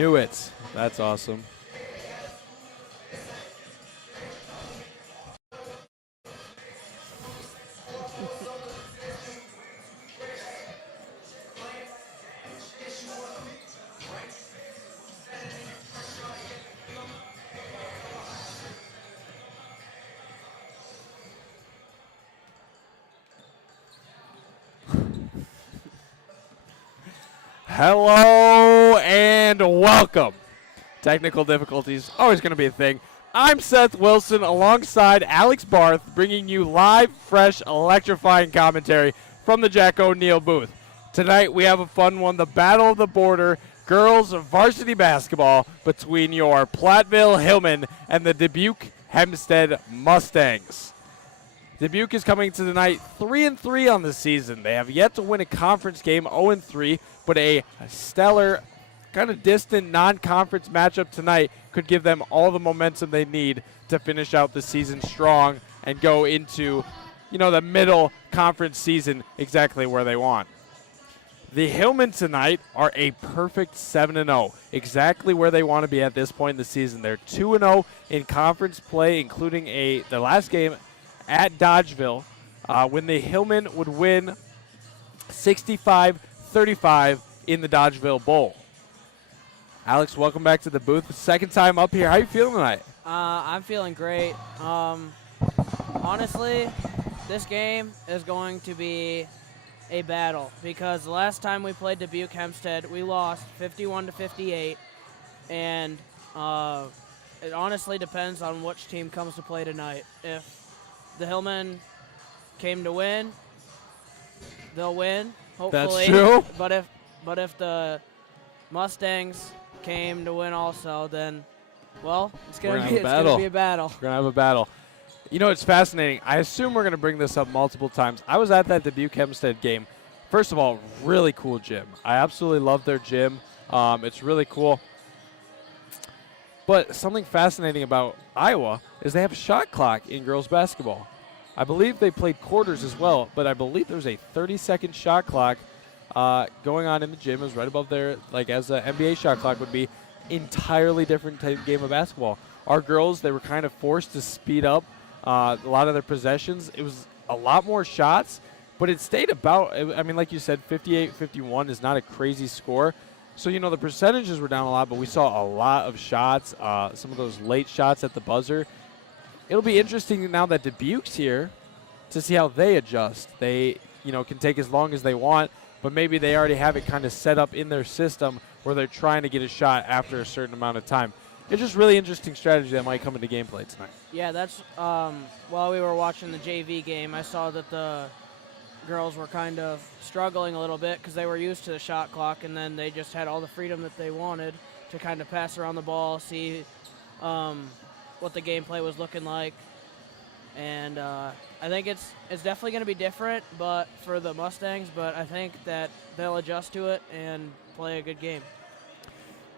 knew it. That's awesome. Hello and welcome. Technical difficulties, always going to be a thing. I'm Seth Wilson alongside Alex Barth, bringing you live, fresh, electrifying commentary from the Jack O'Neill booth. Tonight we have a fun one, the Battle of the Border, girls varsity basketball between your Platteville Hillmen and the Dubuque Hempstead Mustangs. Dubuque is coming to tonight 3-3 on the season. They have yet to win a conference game, 0-3, but a stellar, kind of distant non-conference matchup tonight could give them all the momentum they need to finish out the season strong and go into, the middle conference season exactly where they want. The Hillmen tonight are a perfect 7-0, exactly where they want to be at this point in the season. They're 2-0 in conference play, including the last game at Dodgeville, when the Hillmen would win 65-35 in the Dodgeville Bowl. Alex, welcome back to the booth. Second time up here. How you feeling tonight? I'm feeling great. Honestly, this game is going to be a battle because the last time we played Dubuque Hempstead, we lost 51-58, and it honestly depends on which team comes to play tonight. If the Hillmen came to win, they'll win, hopefully. That's true. But if the Mustangs came to win also, then, well, it's going to be a battle. We're going to have a battle. It's fascinating. I assume we're going to bring this up multiple times. I was at that Dubuque Hempstead game. First of all, really cool gym. I absolutely love their gym. It's really cool. But something fascinating about Iowa is they have a shot clock in girls basketball. I believe they played quarters as well, but I believe there's a 30-second shot clock going on in the gym. It was right above there, like as an NBA shot clock would be. Entirely different type of game of basketball. Our girls, they were kind of forced to speed up a lot of their possessions. It was a lot more shots, but it stayed about, like you said, 58-51 is not a crazy score. So, the percentages were down a lot, but we saw a lot of shots, some of those late shots at the buzzer. It'll be interesting now that Dubuque's here to see how they adjust. They, can take as long as they want, but maybe they already have it kind of set up in their system where they're trying to get a shot after a certain amount of time. It's just really interesting strategy that might come into gameplay tonight. Yeah, that's while we were watching the JV game, I saw that the girls were kind of struggling a little bit because they were used to the shot clock, and then they just had all the freedom that they wanted to kind of pass around the ball, see what the gameplay was looking like. And I think it's definitely going to be different but for the Mustangs, but I think that they'll adjust to it and play a good game.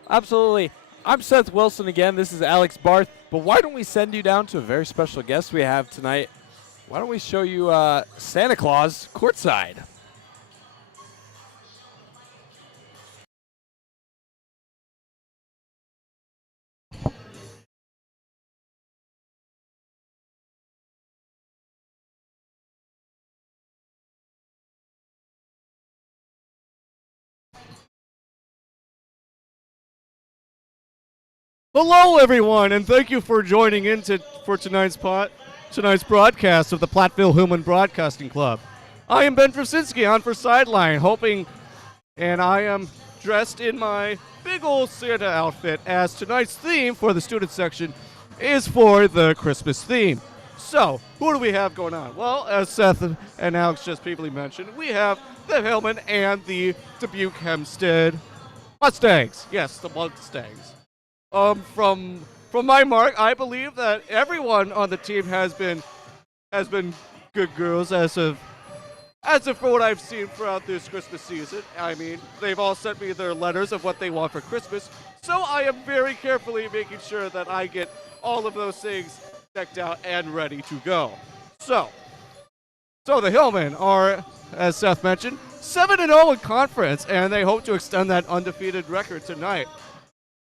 Absolutely. I'm Seth Wilson again. This is Alex Barth. But why don't we send you down to a very special guest we have tonight? Why don't we show you Santa Claus courtside? Hello, everyone, and thank you for joining in for tonight's broadcast of the Platteville Hillmen Broadcasting Club. I am Ben Frasinski on for Sideline, and I am dressed in my big old Santa outfit, as tonight's theme for the student section is for the Christmas theme. So, who do we have going on? Well, as Seth and Alex just previously mentioned, we have the Hillmen and the Dubuque Hempstead Mustangs. Yes, the Mustangs. From my mark, I believe that everyone on the team has been good girls as of for what I've seen throughout this Christmas season. I mean, they've all sent me their letters of what they want for Christmas, so I am very carefully making sure that I get all of those things decked out and ready to go. So the Hillmen are, as Seth mentioned, 7-0 in conference, and they hope to extend that undefeated record tonight.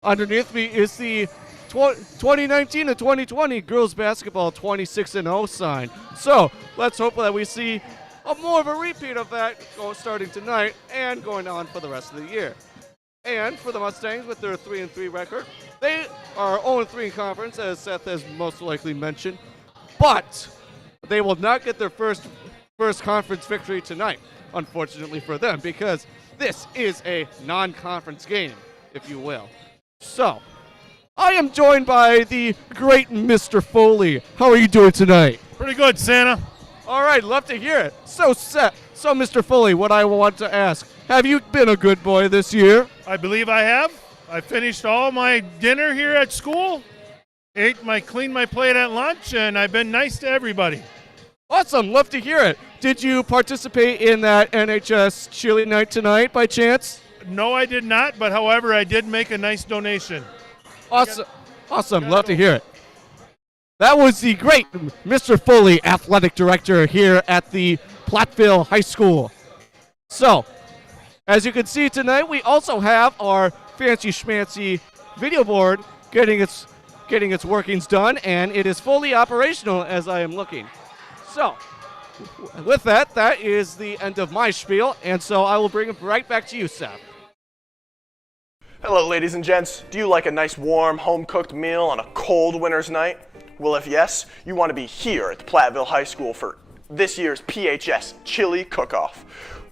Underneath me is the 2019 to 2020 girls basketball 26-0 sign. So let's hope that we see more of a repeat of that starting tonight and going on for the rest of the year. And for the Mustangs, with their 3-3 record, they are 0-3 in conference, as Seth has most likely mentioned. But they will not get their first conference victory tonight, unfortunately for them, because this is a non-conference game, if you will. So, I am joined by the great Mr. Foley. How are you doing tonight? Pretty good, Santa. All right, love to hear it. So, Mr. Foley, what I want to ask, have you been a good boy this year? I believe I have. I finished all my dinner here at school, cleaned my plate at lunch, and I've been nice to everybody. Awesome, love to hear it. Did you participate in that NHS chili night tonight by chance? No, I did not, but however, I did make a nice donation. Awesome, love to hear it. That was the great Mr. Foley, athletic director here at the Platteville High School. So, as you can see tonight, we also have our fancy schmancy video board getting its workings done, and it is fully operational as I am looking. So, with that is the end of my spiel, and so I will bring it right back to you, Seth. Hello, ladies and gents. Do you like a nice, warm, home-cooked meal on a cold winter's night? Well, if yes, you want to be here at the Platteville High School for this year's PHS Chili Cook-Off.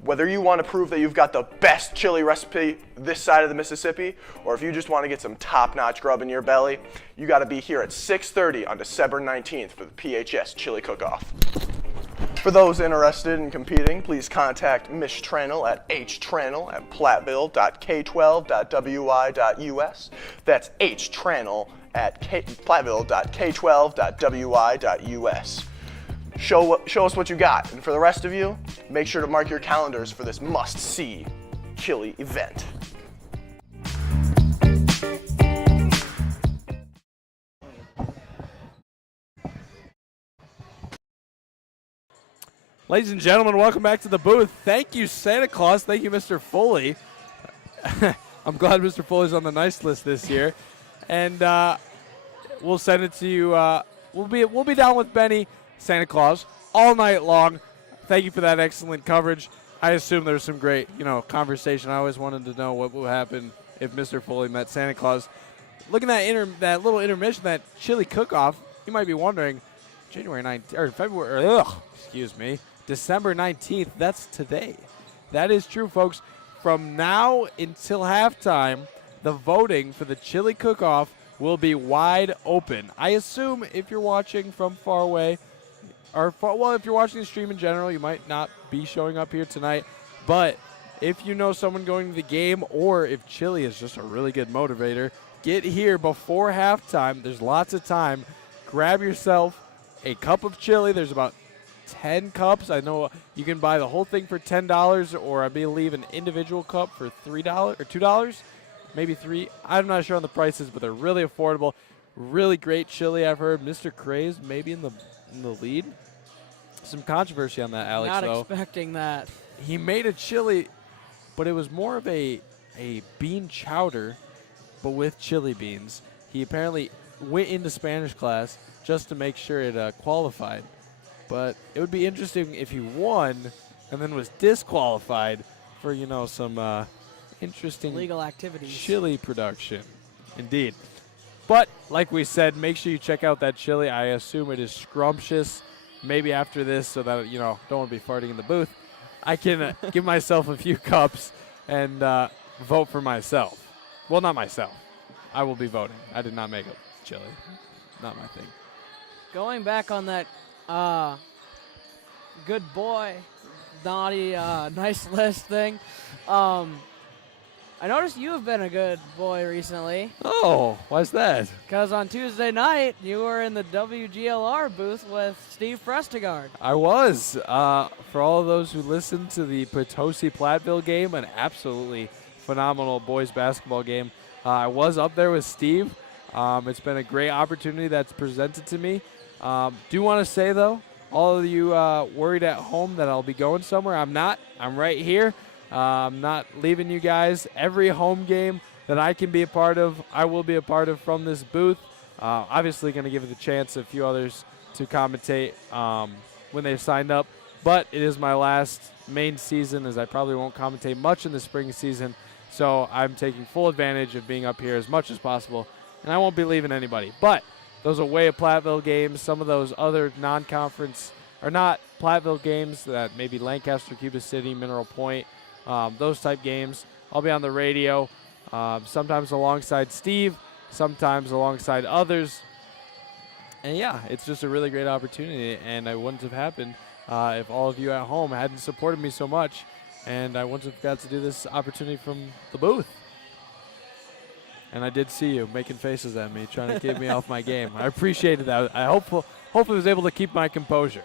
Whether you want to prove that you've got the best chili recipe this side of the Mississippi, or if you just want to get some top-notch grub in your belly, you got to be here at 6:30 on December 19th for the PHS Chili Cook-Off. For those interested in competing, please contact Miss Tranel at htranel@platteville.k12.wi.us. That's htranel@platteville.k12.wi.us. Show us what you got, and for the rest of you, make sure to mark your calendars for this must-see chili event. Ladies and gentlemen, welcome back to the booth. Thank you, Santa Claus. Thank you, Mr. Foley. I'm glad Mr. Foley's on the nice list this year. And we'll send it to you. We'll be down with Benny, Santa Claus, all night long. Thank you for that excellent coverage. I assume there's some great, conversation. I always wanted to know what would happen if Mr. Foley met Santa Claus. Looking at that little intermission, that chili cook-off, you might be wondering, December 19th, that's today. That is true, folks. From now until halftime, the voting for the chili cook-off will be wide open. I assume if you're watching from far away, if you're watching the stream in general, you might not be showing up here tonight. But if you know someone going to the game, or if chili is just a really good motivator, get here before halftime. There's lots of time. Grab yourself a cup of chili. There's about 10 cups. I know you can buy the whole thing for $10, or I believe an individual cup for $3 or $2, maybe $3. I'm not sure on the prices, but they're really affordable. Really great chili, I've heard. Mr. Craze maybe in the lead. Some controversy on that, Alex. Not though. expecting that. He made a chili, but it was more of a bean chowder, but with chili beans. He apparently went into Spanish class just to make sure it qualified. But it would be interesting if he won and then was disqualified for, some interesting Illegal activities. chili production. Indeed. But, like we said, make sure you check out that chili. I assume it is scrumptious. Maybe after this, so that, don't want to be farting in the booth, I can give myself a few cups and vote for myself. Well, not myself. I will be voting. I did not make a chili. Not my thing. Going back on that good boy, naughty, nice list thing, I noticed you have been a good boy recently. Oh, why's that? Because on Tuesday night, you were in the WGLR booth with Steve Prestigard. I was. For all of those who listened to the Potosi-Platteville game, an absolutely phenomenal boys basketball game. I was up there with Steve. It's been a great opportunity that's presented to me. Do want to say, though, all of you worried at home that I'll be going somewhere, I'm not. I'm right here. I'm not leaving you guys. Every home game that I can be a part of, I will be a part of from this booth. Obviously going to give it the chance a few others to commentate when they've signed up. But it is my last main season, as I probably won't commentate much in the spring season. So I'm taking full advantage of being up here as much as possible, and I won't be leaving anybody. But those away at Platteville games, some of those other non-conference or not Platteville games that maybe Lancaster, Cuba City, Mineral Point, those type games, I'll be on the radio, sometimes alongside Steve, sometimes alongside others. And yeah, it's just a really great opportunity, and I wouldn't have happened if all of you at home hadn't supported me so much, and I wouldn't have got to do this opportunity from the booth. And I did see you making faces at me, trying to keep me off my game. I appreciated that. I hopefully was able to keep my composure.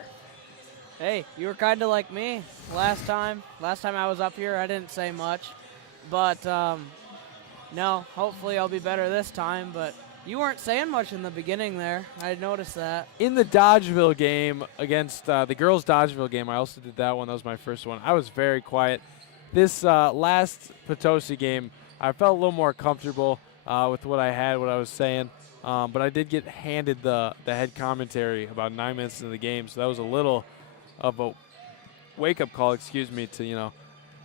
Hey, you were kind of like me last time. Last time I was up here, I didn't say much. But, no, hopefully I'll be better this time. But you weren't saying much in the beginning there. I noticed that. In the Dodgeville game against the girls' Dodgeville game, I also did that one. That was my first one. I was very quiet. This last Potosi game, I felt a little more comfortable with what I had, what I was saying. But I did get handed the head commentary about 9 minutes into the game, so that was a little of a wake-up call, to,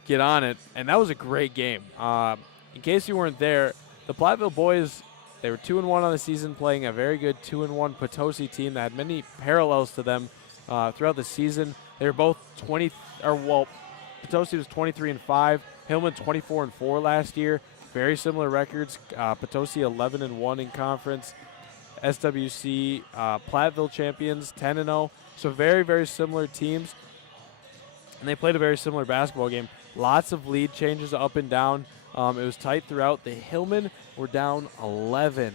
get on it. And that was a great game. In case you weren't there, the Platteville boys, they were 2-1 on the season, playing a very good 2-1 Potosi team that had many parallels to them throughout the season. They were both Potosi was 23-5, Hillman 24-4 last year. Very similar records. Potosi 11-1 in conference. SWC Platteville champions 10-0. So very, very similar teams. And they played a very similar basketball game. Lots of lead changes up and down. It was tight throughout. The Hillmen were down 11.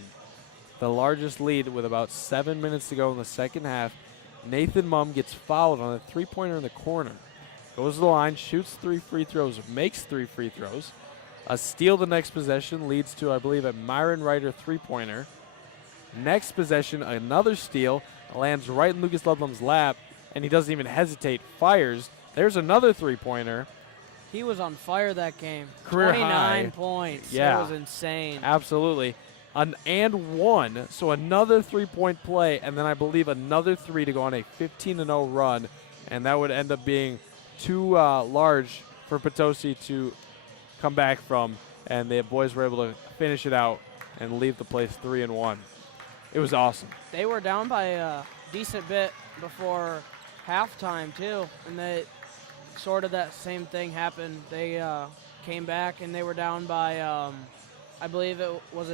The largest lead with about 7 minutes to go in the second half. Nathan Mumm gets fouled on a three-pointer in the corner. Goes to the line, shoots 3 free throws, makes 3 free throws. A steal the next possession leads to, I believe, a Myron Ryder three-pointer. Next possession, another steal, lands right in Lucas Ludlum's lap, and he doesn't even hesitate, fires. There's another three-pointer. He was on fire that game. Career 29 high. points. Yeah. It was insane. Absolutely. And one, so another three-point play, and then I believe another three to go on a 15-0 run, and that would end up being too large for Potosi to come back from, and the boys were able to finish it out and leave the place 3-1. It was awesome. They were down by a decent bit before halftime, too, and they sort of that same thing happened. They came back, and they were down by, I believe it was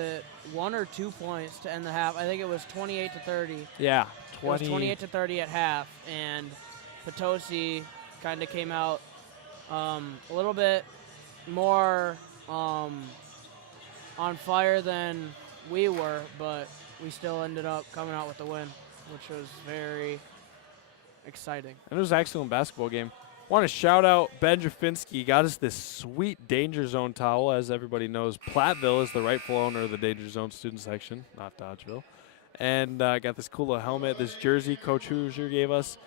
1 or 2 points to end the half. I think it was 28-30. Yeah, It was 28-30 at half, and Potosi kind of came out a little bit more on fire than we were, but we still ended up coming out with the win, which was very exciting. And it was an excellent basketball game. Want to shout out Ben Jafinski. Got us this sweet Danger Zone towel. As everybody knows, Platteville is the rightful owner of the Danger Zone student section, not Dodgeville. And got this cool little helmet, this jersey Coach Hoosier gave us.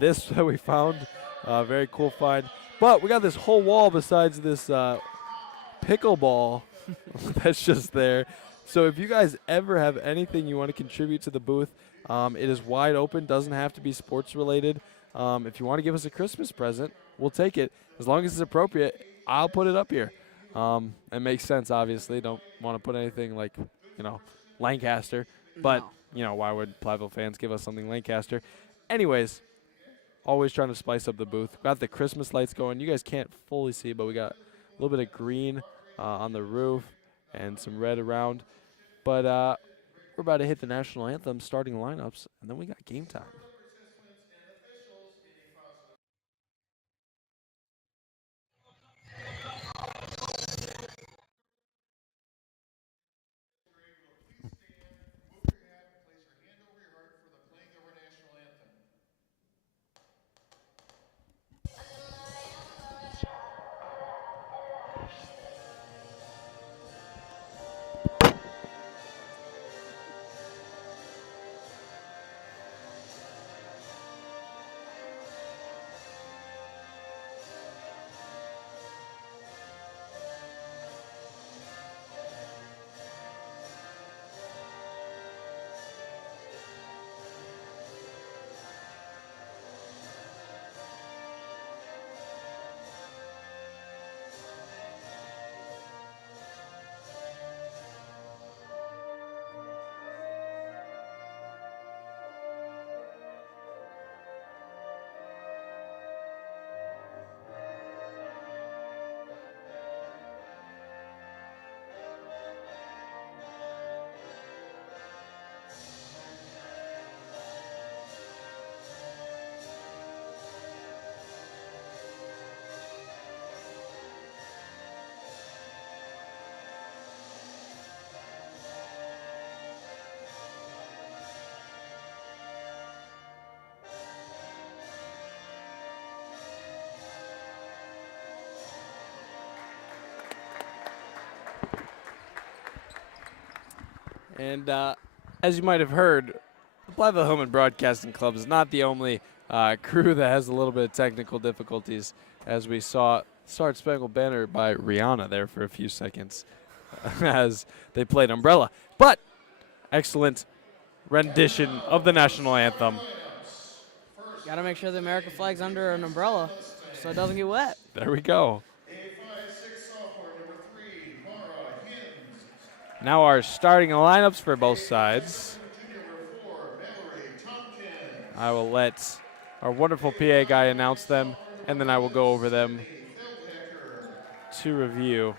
This that we found, very cool find. But we got this whole wall besides this pickleball that's just there. So if you guys ever have anything you want to contribute to the booth, it is wide open. Doesn't have to be sports related. If you want to give us a Christmas present, we'll take it. As long as it's appropriate, I'll put it up here. It makes sense, obviously. Don't want to put anything like, Lancaster. But, why would Platteville fans give us something Lancaster? Anyways, always trying to spice up the booth. Got the Christmas lights going. You guys can't fully see, but we got a little bit of green on the roof and some red around. But we're about to hit the national anthem, starting lineups, and then we got game time. And as you might have heard, the Platteville Hillman Broadcasting Club is not the only crew that has a little bit of technical difficulties, as we saw Star Spangled Banner by Rihanna there for a few seconds as they played Umbrella. But excellent rendition of the national anthem. Got to make sure the American flag's under an umbrella so it doesn't get wet. There we go. Now our starting lineups for both sides. I will let our wonderful PA guy announce them, and then I will go over them to review.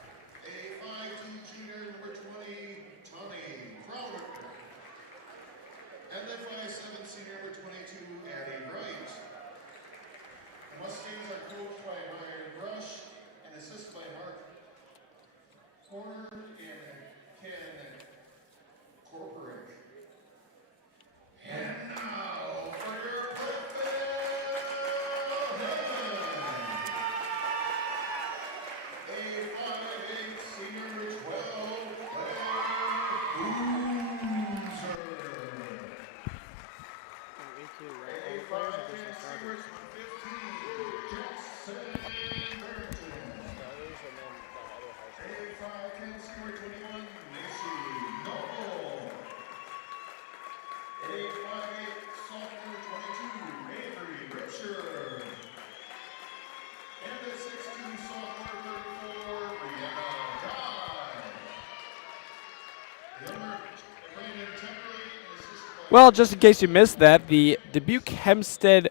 Well, just in case you missed that, the Dubuque Hempstead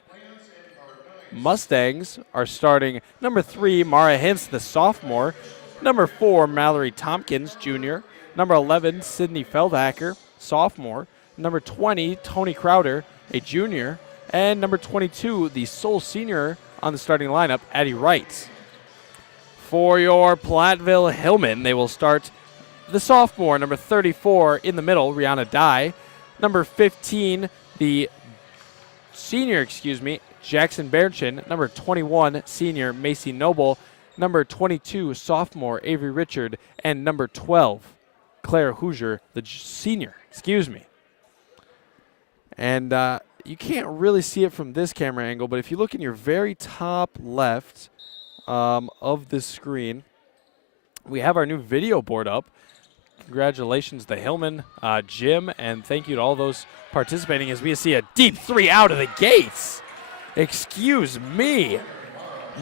Mustangs are starting number 3, Mara Hintz, the sophomore, number 4, Mallory Tompkins, junior, number 11, Sydney Feldhacker, sophomore, number 20, Tony Crowder, a junior, and number 22, the sole senior on the starting lineup, Addie Wright. For your Platteville Hillman, they will start the sophomore, number 34, in the middle, Rihanna Dye, number 15, the senior, Jackson Bernchin, number 21, senior, Macy Noble, number 22, sophomore, Avery Richard, and number 12, Claire Hoosier, the senior, And you can't really see it from this camera angle, but if you look in your very top left of this screen, we have our new video board up. Congratulations to Hillman, Jim, and thank you to all those participating as we see a deep 3 out of the gates. Excuse me.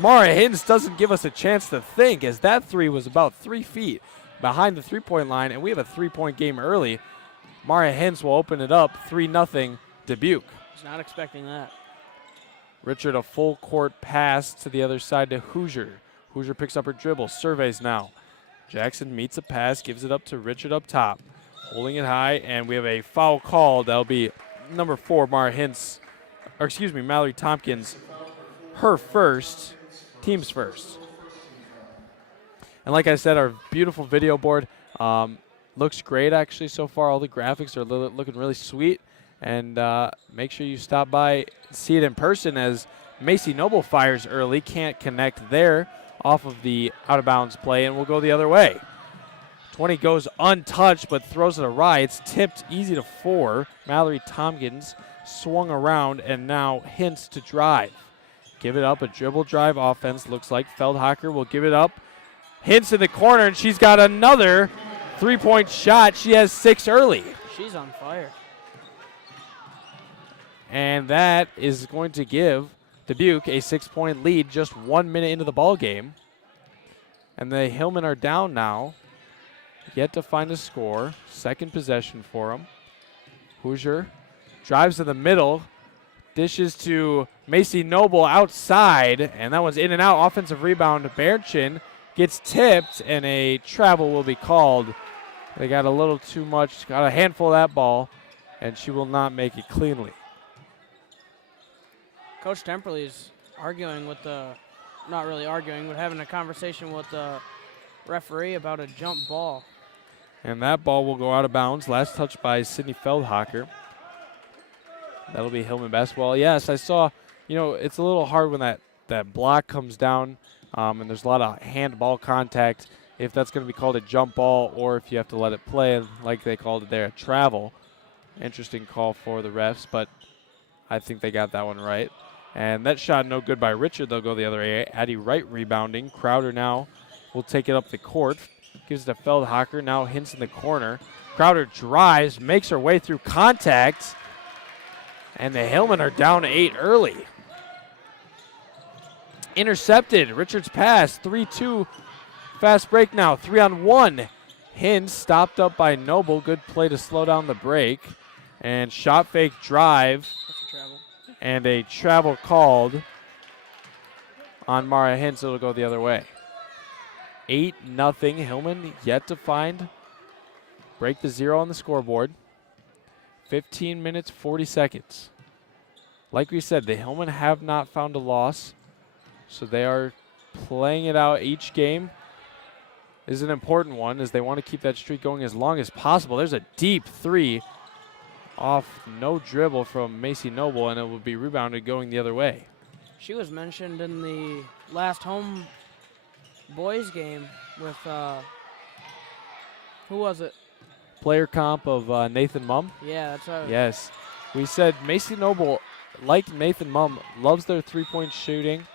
Mara Hintz doesn't give us a chance to think, as that 3 was about 3 feet behind the three-point line, and we have a 3-point game early. Mara Hintz will open it up, 3-0 Dubuque. Was not expecting that. Richard, a full court pass to the other side to Hoosier. Hoosier picks up her dribble, surveys now. Jackson meets a pass, gives it up to Richard up top, holding it high, and we have a foul call. That'll be number 4, Mara Hintz, Mallory Tompkins, her first, team's first. And like I said, our beautiful video board looks great actually so far. All the graphics are looking really sweet. And make sure you stop by, see it in person, as Macy Noble fires early, can't connect there off of the out-of-bounds play, and we'll go the other way. 20 goes untouched, but throws it awry. It's tipped easy to 4. Mallory Tompkins swung around, and now Hintz to drive. Give it up, a dribble drive offense. Looks like Feldhacker will give it up. Hintz in the corner, and she's got another 3-point shot. She has 6 early. She's on fire. And that is going to give Dubuque a 6-point lead just 1 minute into the ball game. And the Hillmen are down now. Yet to find a score. Second possession for them. Hoosier drives to the middle. Dishes to Macy Noble outside. And that one's in and out. Offensive rebound. Bernchin gets tipped, and a travel will be called. They got a little too much. Got a handful of that ball, and she will not make it cleanly. Coach Temperley's arguing with not really arguing, but having a conversation with the referee about a jump ball. And that ball will go out of bounds. Last touch by Sydney Feldhacker. That'll be Hillman basketball. Yes, I saw, it's a little hard when that block comes down and there's a lot of handball contact if that's going to be called a jump ball or if you have to let it play like they called it there, a travel. Interesting call for the refs, but I think they got that one right. And that shot no good by Richard. They'll go the other way. Addie Wright rebounding. Crowder now will take it up the court. Gives it to Feldhocker. Now Hintz in the corner. Crowder drives, makes her way through contact. And the Hillmen are down 8 early. Intercepted. Richard's pass. 3-2. Fast break now. 3-on-1. Hintz stopped up by Noble. Good play to slow down the break. And shot fake drive. And a travel called on Mara Hintz. It'll go the other way. 8-0. Hillman yet to break the 0 on the scoreboard. 15 minutes, 40 seconds. Like we said, the Hillmen have not found a loss, so they are playing it out. Each game is an important one as they want to keep that streak going as long as possible. There's a deep 3 off no dribble from Macy Noble, and it will be rebounded going the other way. She was mentioned in the last home boys game with, who was it? Player comp of Nathan Mumm. Yeah, that's right. Yes. We said Macy Noble, like Nathan Mumm, loves their three-point shooting.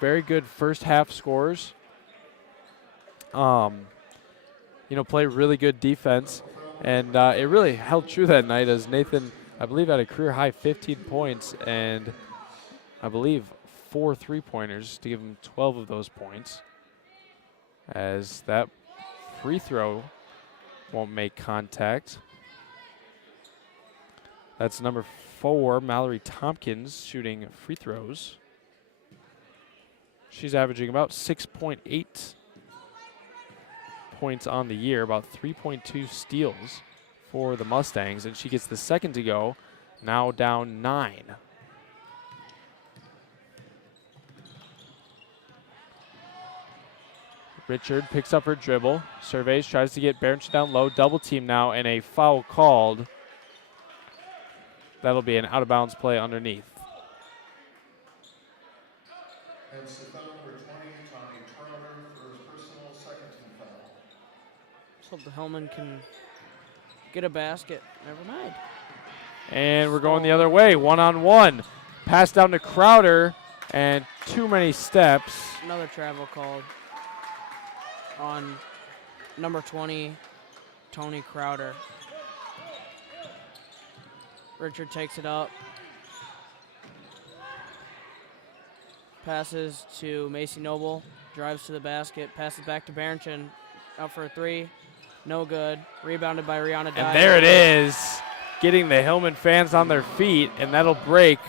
Very good first half scores. Play really good defense. And it really held true that night as Nathan, I believe, had a career high 15 points and I believe 4 3-pointers to give him 12 of those points. As that free throw won't make contact. That's number 4, Mallory Tompkins, shooting free throws. She's averaging about 6.8 points on the year, about 3.2 steals for the Mustangs, and she gets the second to go, now down 9. Richard picks up her dribble, surveys, tries to get Berenson down low, double team now, and a foul called. That'll be an out of bounds play underneath. So the Hillman can get a basket. Never mind. And we're going the other way, 1-on-1. Pass down to Crowder, and too many steps. Another travel called on number 20, Tony Crowder. Richard takes it up. Passes to Macy Noble. Drives to the basket. Passes back to Berenson. Out for a 3. No good. Rebounded by Rihanna Dyer. And there it is. Getting the Hillman fans on their feet, and that'll break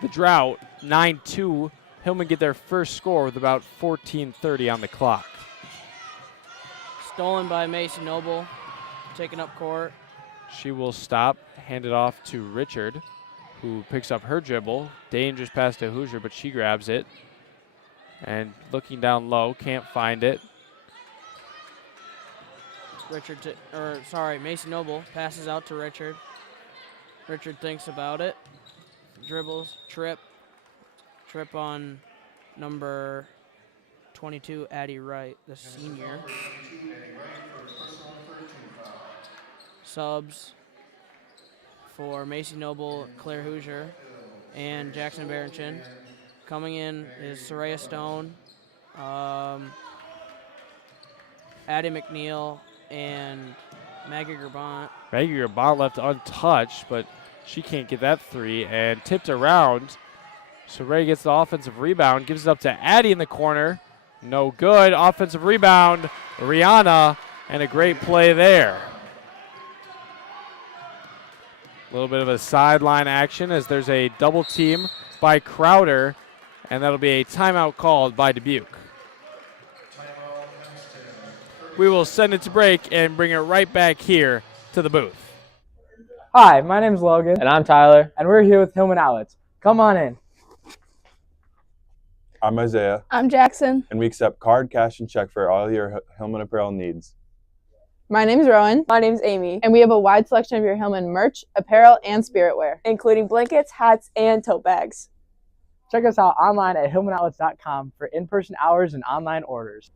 the drought. 9-2. Hillman get their first score with about 14:30 on the clock. Stolen by Macy Noble. Taken up court. She will stop, hand it off to Richard, who picks up her dribble. Dangerous pass to Hoosier, but she grabs it. And looking down low, can't find it. Macy Noble passes out to Richard. Richard thinks about it. Dribbles, trip on number 22, Addie Wright, the senior. Subs for Macy Noble, Claire Hoosier, and Jackson Berenson. Coming in is Soraya Stone, Addie McNeil, and Maggie Gerbont. Maggie Gerbont left untouched, but she can't get that 3, and tipped around. So Ray gets the offensive rebound, gives it up to Addie in the corner. No good. Offensive rebound, Rihanna, and a great play there. A little bit of a sideline action as there's a double team by Crowder, and that'll be a timeout called by Dubuque. We will send it to break and bring it right back here to the booth. Hi, my name's Logan. And I'm Tyler. And we're here with Hillman Outlets. Come on in. I'm Isaiah. I'm Jackson. And we accept card, cash, and check for all your Hillman apparel needs. My name's Rowan. My name's Amy. And we have a wide selection of your Hillman merch, apparel, and spirit wear, including blankets, hats, and tote bags. Check us out online at hillmanoutlets.com for in-person hours and online orders.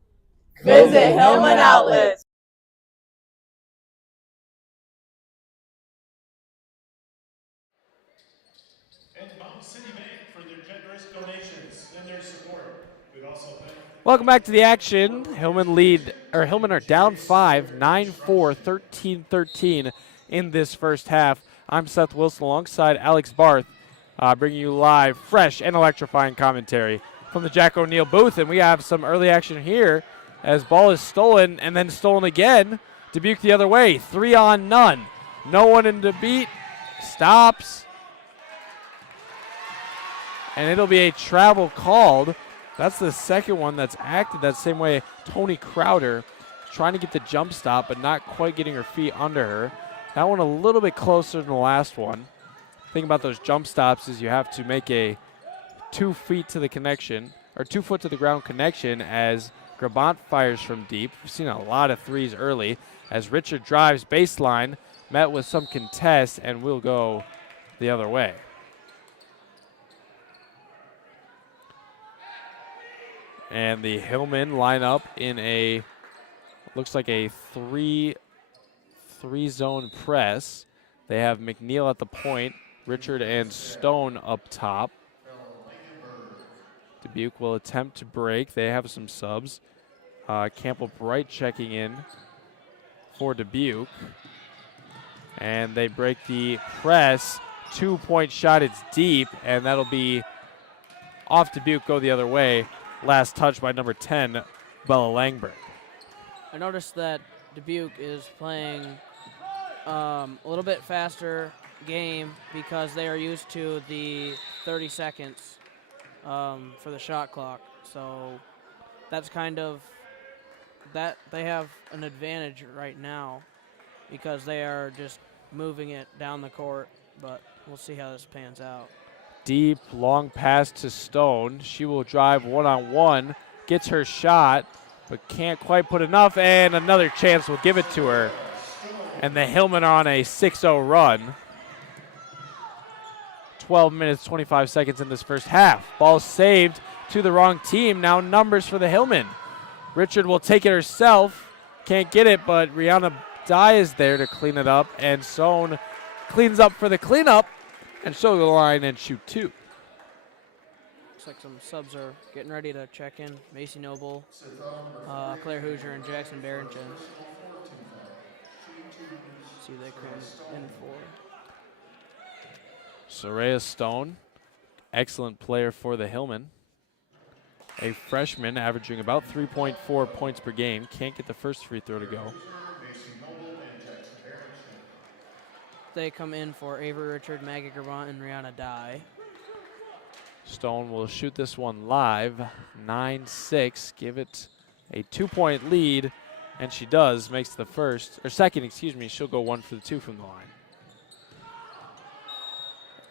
Visit Hillman Outlets. And Mountain City Bank for their generous donations and their support. We'd also thank Welcome back to the action. Hillman are down 5, 9-4, 13-13 in this first half. I'm Seth Wilson alongside Alex Barth, bringing you live, fresh, and electrifying commentary from the Jack O'Neill booth. And we have some early action here as ball is stolen and then stolen again. Dubuque the other way, 3 on none. No one in Dubuque, stops. And it'll be a travel called. That's the second one that's acted that same way. Tony Crowder trying to get the jump stop, but not quite getting her feet under her. That one a little bit closer than the last one. The thing about those jump stops is you have to make a 2 feet to the connection, or 2 foot to the ground connection as Grabant fires from deep. We've seen a lot of threes early as Richard drives baseline, met with some contest, and will go the other way. And the Hillmen line up in a, looks like a three-zone press. They have McNeil at the point, Richard and Stone up top. Dubuque will attempt to break. They have some subs. Campbell Bright checking in for Dubuque. And they break the press. 2-point shot, it's deep, and that'll be off Dubuque, go the other way. Last touch by number 10, Bella Langberg. I noticed that Dubuque is playing a little bit faster game because they are used to the 30 seconds for the shot clock. So that's kind of, that they have an advantage right now because they are just moving it down the court, but we'll see how this pans out. Deep, long pass to Stone. She will drive one-on-one, gets her shot, but can't quite put enough, and another chance will give it to her. And the Hillmen are on a 6-0 run. 12 minutes, 25 seconds in this first half. Ball saved to the wrong team. Now numbers for the Hillmen. Richard will take it herself. Can't get it, but Rihanna Dye is there to clean it up, and Stone cleans up for the cleanup. And show the line and shoot 2. Looks like some subs are getting ready to check in. Macy Noble, Claire Hoosier, and Jackson Barrington. See who they come in for. Soraya Stone, excellent player for the Hillmen. A freshman averaging about 3.4 points per game. Can't get the first free throw to go. They come in for Avery Richard, Maggie Grabant, and Rihanna Dye. Stone will shoot this one live, 9-6, give it a 2-point lead, and she does, makes the second, she'll go 1 for the 2 from the line.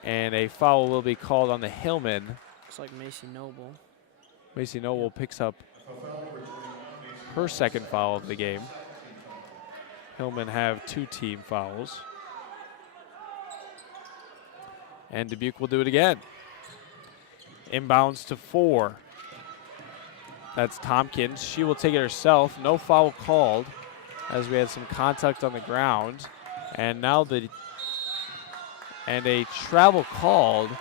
And a foul will be called on the Hillmen. Looks like Macy Noble. Macy Noble picks up her second foul of the game. Hillmen have 2 team fouls. And Dubuque will do it again. Inbounds to 4. That's Tompkins. She will take it herself. No foul called as we had some contact on the ground. And now a travel called.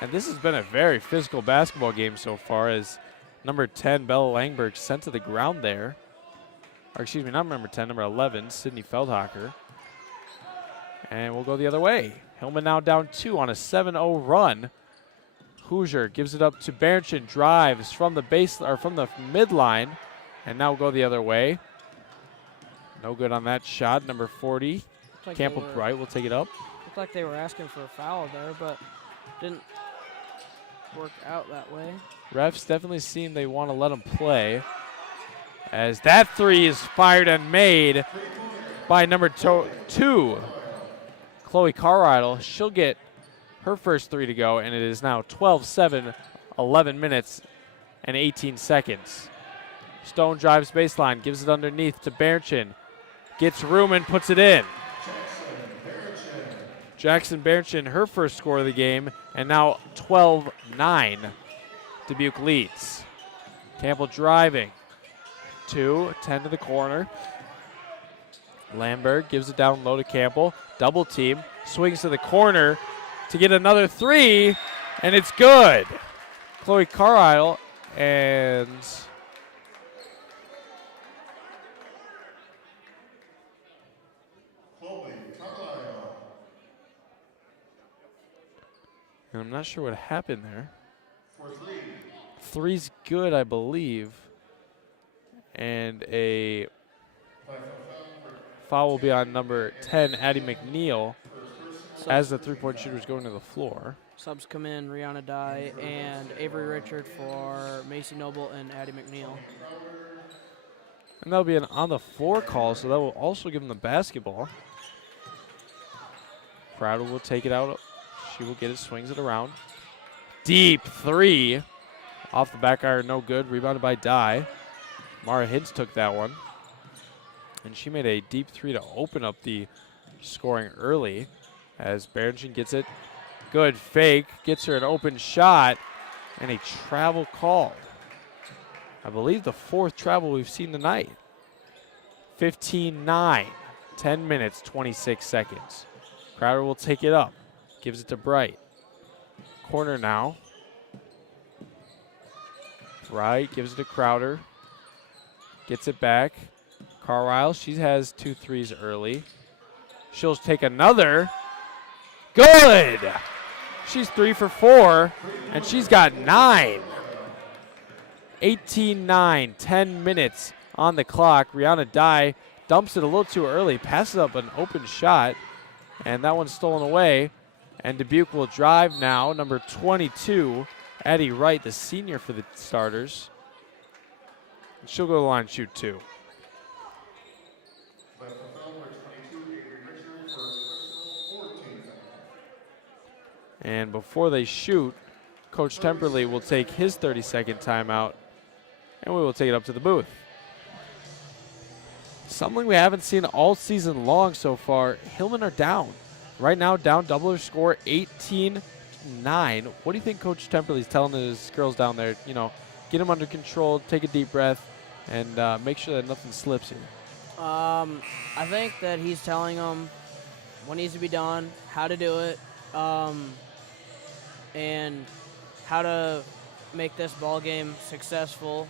And this has been a very physical basketball game so far as number 10, Bella Langberg, sent to the ground there. Or excuse me, not number 10, number 11, Sydney Feldhocker. And we'll go the other way. Hillman now down 2 on a 7-0 run. Hoosier gives it up to Barrington, drives from the midline, and now we'll go the other way. No good on that shot. Number 40, Like Campbell Bright will take it up. Looked like they were asking for a foul there, but didn't work out that way. Refs definitely seem they want to let them play. As that 3 is fired and made by number 2. Chloe Carridle, she'll get her first 3 to go, and it is now 12-7, 11 minutes and 18 seconds. Stone drives baseline, gives it underneath to Barrington, gets room and puts it in. Jackson Barrington, her first score of the game, and now 12-9. Dubuque leads. Campbell driving, 2, 10 to the corner. Lambert gives it down low to Campbell. Double team, swings to the corner to get another 3, and it's good. Chloe Carlisle and I'm not sure what happened there. 3's good, I believe. And a foul will be on number 10, Addie McNeil, as the three-point shooter is going to the floor. Subs come in, Rihanna Dye and Avery Richard for Macy Noble and Addie McNeil. And that'll be an on-the-floor call, so that will also give them the basketball. Crowder will take it out. She will get it, swings it around. Deep 3. Off the back iron, no good. Rebounded by Dye. Mara Hintz took that one. And she made a deep 3 to open up the scoring early as Berenson gets it. Good fake, gets her an open shot, and a travel called. I believe the 4th travel we've seen tonight. 15-9, 10 minutes, 26 seconds. Crowder will take it up, gives it to Bright. Corner now. Bright gives it to Crowder. Gets it back. Carlisle, she has 2 threes early. She'll take another. Good! She's 3 for 4, and she's got 9. 18-9, 10 minutes on the clock. Rihanna Dye dumps it a little too early, passes up an open shot, and that one's stolen away. And Dubuque will drive now. Number 22, Addie Wright, the senior for the starters. And she'll go to the line and shoot 2. And before they shoot, Coach Temperley will take his 30-second timeout, and we will take it up to the booth. Something we haven't seen all season long so far, Hillman are down. Right now, down double their score, 18-9. What do you think Coach Temperley's telling his girls down there? You know, get them under control, take a deep breath, and make sure that nothing slips here. I think that he's telling them what needs to be done, how to do it, and how to make this ball game successful,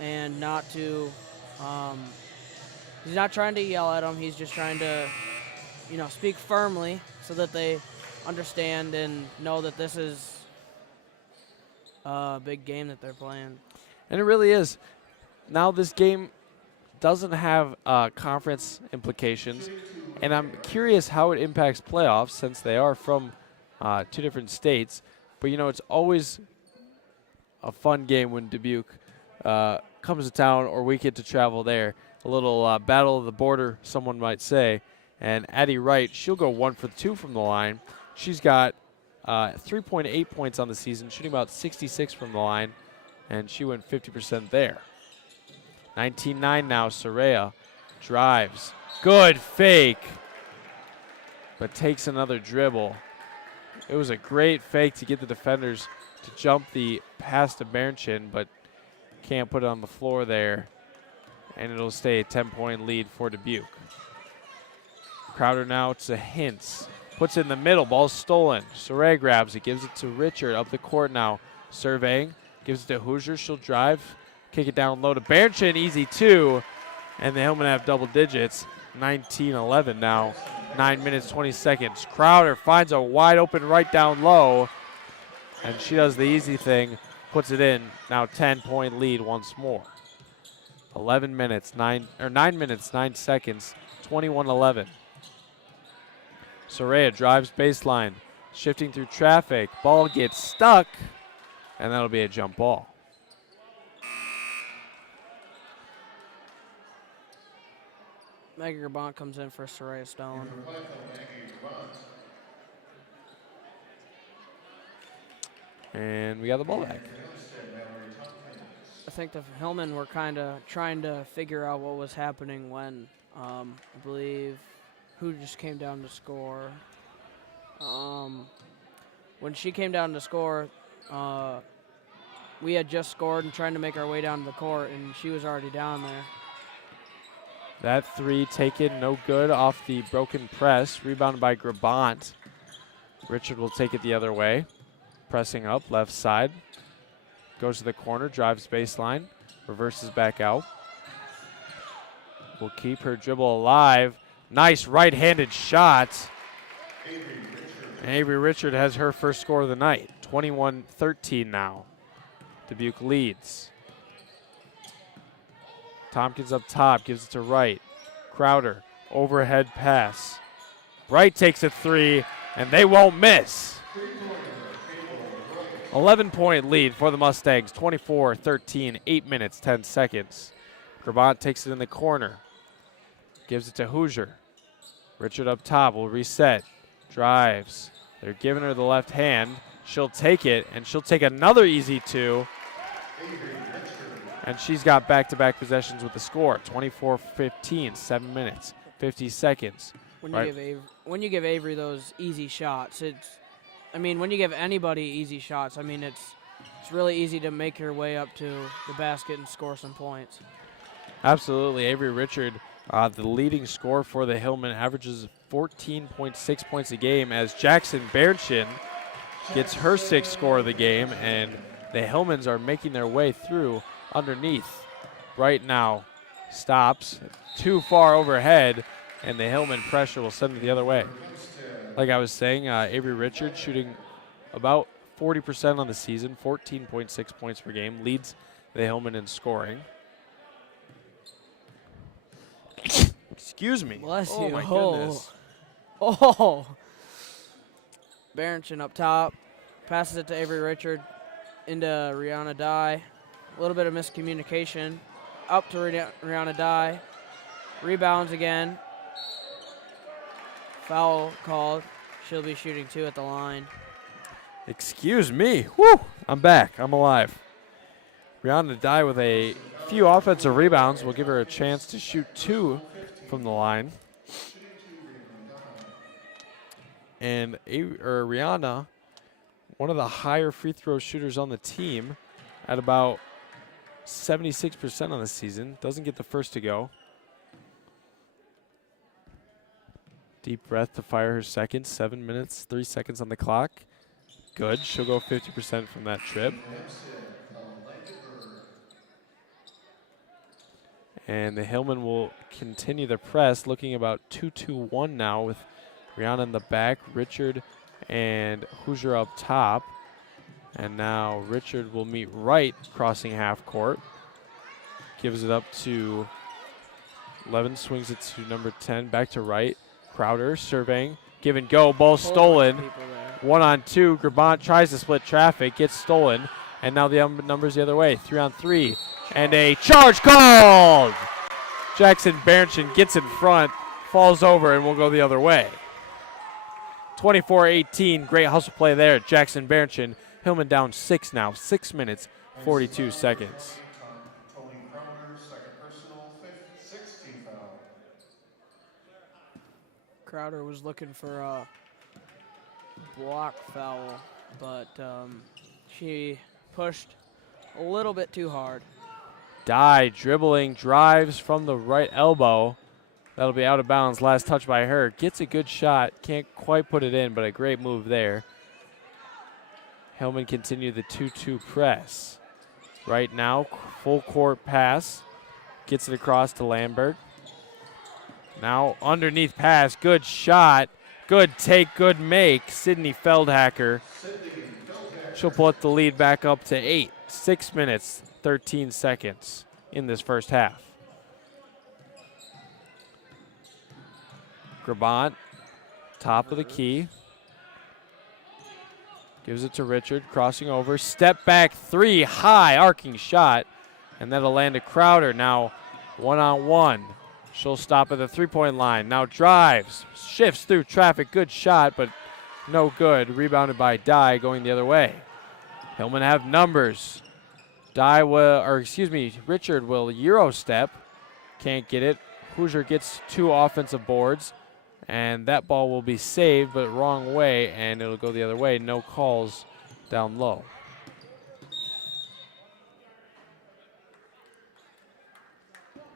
and not to. He's not trying to yell at them. He's just trying to, you know, speak firmly so that they understand and know that this is a big game that they're playing. And it really is. Now this game doesn't have conference implications, and I'm curious how it impacts playoffs since they are from 2 different states. But, you know, it's always a fun game when Dubuque comes to town or we get to travel there. A little battle of the border, someone might say. And Addie Wright, she'll go 1 for 2 from the line. She's got 3.8 points on the season, shooting about 66 from the line, and she went 50% there. 19-9 now, Soraya drives. Good fake, but takes another dribble. It was a great fake to get the defenders to jump the pass to Berenchin, but can't put it on the floor there, and it'll stay a 10-point lead for Dubuque. Crowder now to Hintz. Puts it in the middle, ball's stolen. Soraya grabs it, gives it to Richard up the court now. Surveying, gives it to Hoosier, she'll drive. Kick it down low to Berenchin, easy 2. And the Hillmen have double digits, 19-11 now. 9 minutes, 20 seconds. Crowder finds a wide open right down low, and she does the easy thing, puts it in. Now 10-point lead once more. 9 minutes, 9 seconds, 21-11. Soraya drives baseline, shifting through traffic. Ball gets stuck, and that'll be a jump ball. Maggie Grabant comes in for Soraya Stone. And we got the ball back. I think the Hillmen were kind of trying to figure out what was happening when, I believe, who just came down to score. When she came down to score, we had just scored and trying to make our way down to the court, and she was already down there. That three taken, no good off the broken press. Rebounded by Grabant. Richard will take it the other way. Pressing up, left side. Goes to the corner, drives baseline, reverses back out. Will keep her dribble alive. Nice right-handed shot. And Avery Richard has her first score of the night. 21-13 now. Dubuque leads. Tompkins up top, gives it to Wright. Crowder, overhead pass. Wright takes a three, and they won't miss. 11-point lead for the Mustangs, 24-13, 8 minutes, 10 seconds. Grabant takes it in the corner. Gives it to Hoosier. Richard up top will reset. Drives. They're giving her the left hand. She'll take it, and she'll take another easy two. And she's got back-to-back possessions with the score. 24-15, 7 minutes, 50 seconds. When you give Avery those easy shots, when you give anybody easy shots, it's really easy to make your way up to the basket and score some points. Absolutely. Avery Richard, the leading scorer for the Hillman, averages 14.6 points a game as Jackson Bernchin gets her sixth score of the game, and the Hillmans are making their way through underneath. Right now stops too far overhead, and the Hillman pressure will send it the other way. Like I was saying, Avery Richard shooting about 40% on the season, 14.6 points per game, leads the Hillman in scoring. Excuse me. Bless oh you. My goodness. Oh. Bernchin up top, passes it to Avery Richard into Rihanna Dye. A little bit of miscommunication. Up to Rihanna Dye. Rebounds again. Foul called. She'll be shooting two at the line. Excuse me. Woo! I'm back. I'm alive. Rihanna Dye with a few offensive rebounds will give her a chance to shoot two from the line. And Rihanna, one of the higher free throw shooters on the team, at about 76% on the season. Doesn't get the first to go. Deep breath to fire her second. 7 minutes, 3 seconds on the clock. Good. She'll go 50% from that trip. And the Hillman will continue the press, looking about 2-2-1 now with Rihanna in the back, Richard and Hoosier up top. And now Richard will meet Wright, crossing half court. Gives it up to Levin, swings it to number 10, back to Wright. Crowder surveying, give and go, ball stolen. 1-on-2, Grabant tries to split traffic, gets stolen. And now the numbers the other way, 3-on-3. And a charge called! Jackson Bernchin gets in front, falls over, and will go the other way. 24-18, great hustle play there. Jackson Bernchin, Hillman down 6 now, 6 minutes, 42 seconds. Crowder was looking for a block foul, but she pushed a little bit too hard. Dye dribbling, drives from the right elbow. That'll be out of bounds. Last touch by her. Gets a good shot. Can't quite put it in, but a great move there. Hillman continue the 2-2 press. Right now, full court pass. Gets it across to Lambert. Now underneath pass. Good shot. Good take, good make. Sydney Feldhacker. She'll put the lead back up to 8. 6 minutes, 13 seconds in this first half. Grabant, top of the key. Gives it to Richard, crossing over. Step back three, high, arcing shot. And that'll land to Crowder. Now 1-on-1. She'll stop at the three-point line. Now drives, shifts through traffic. Good shot, but no good. Rebounded by Dye, going the other way. Hillman have numbers. Richard will Euro step. Can't get it. Hoosier gets 2 offensive boards. And that ball will be saved, but wrong way, and it'll go the other way. No calls down low.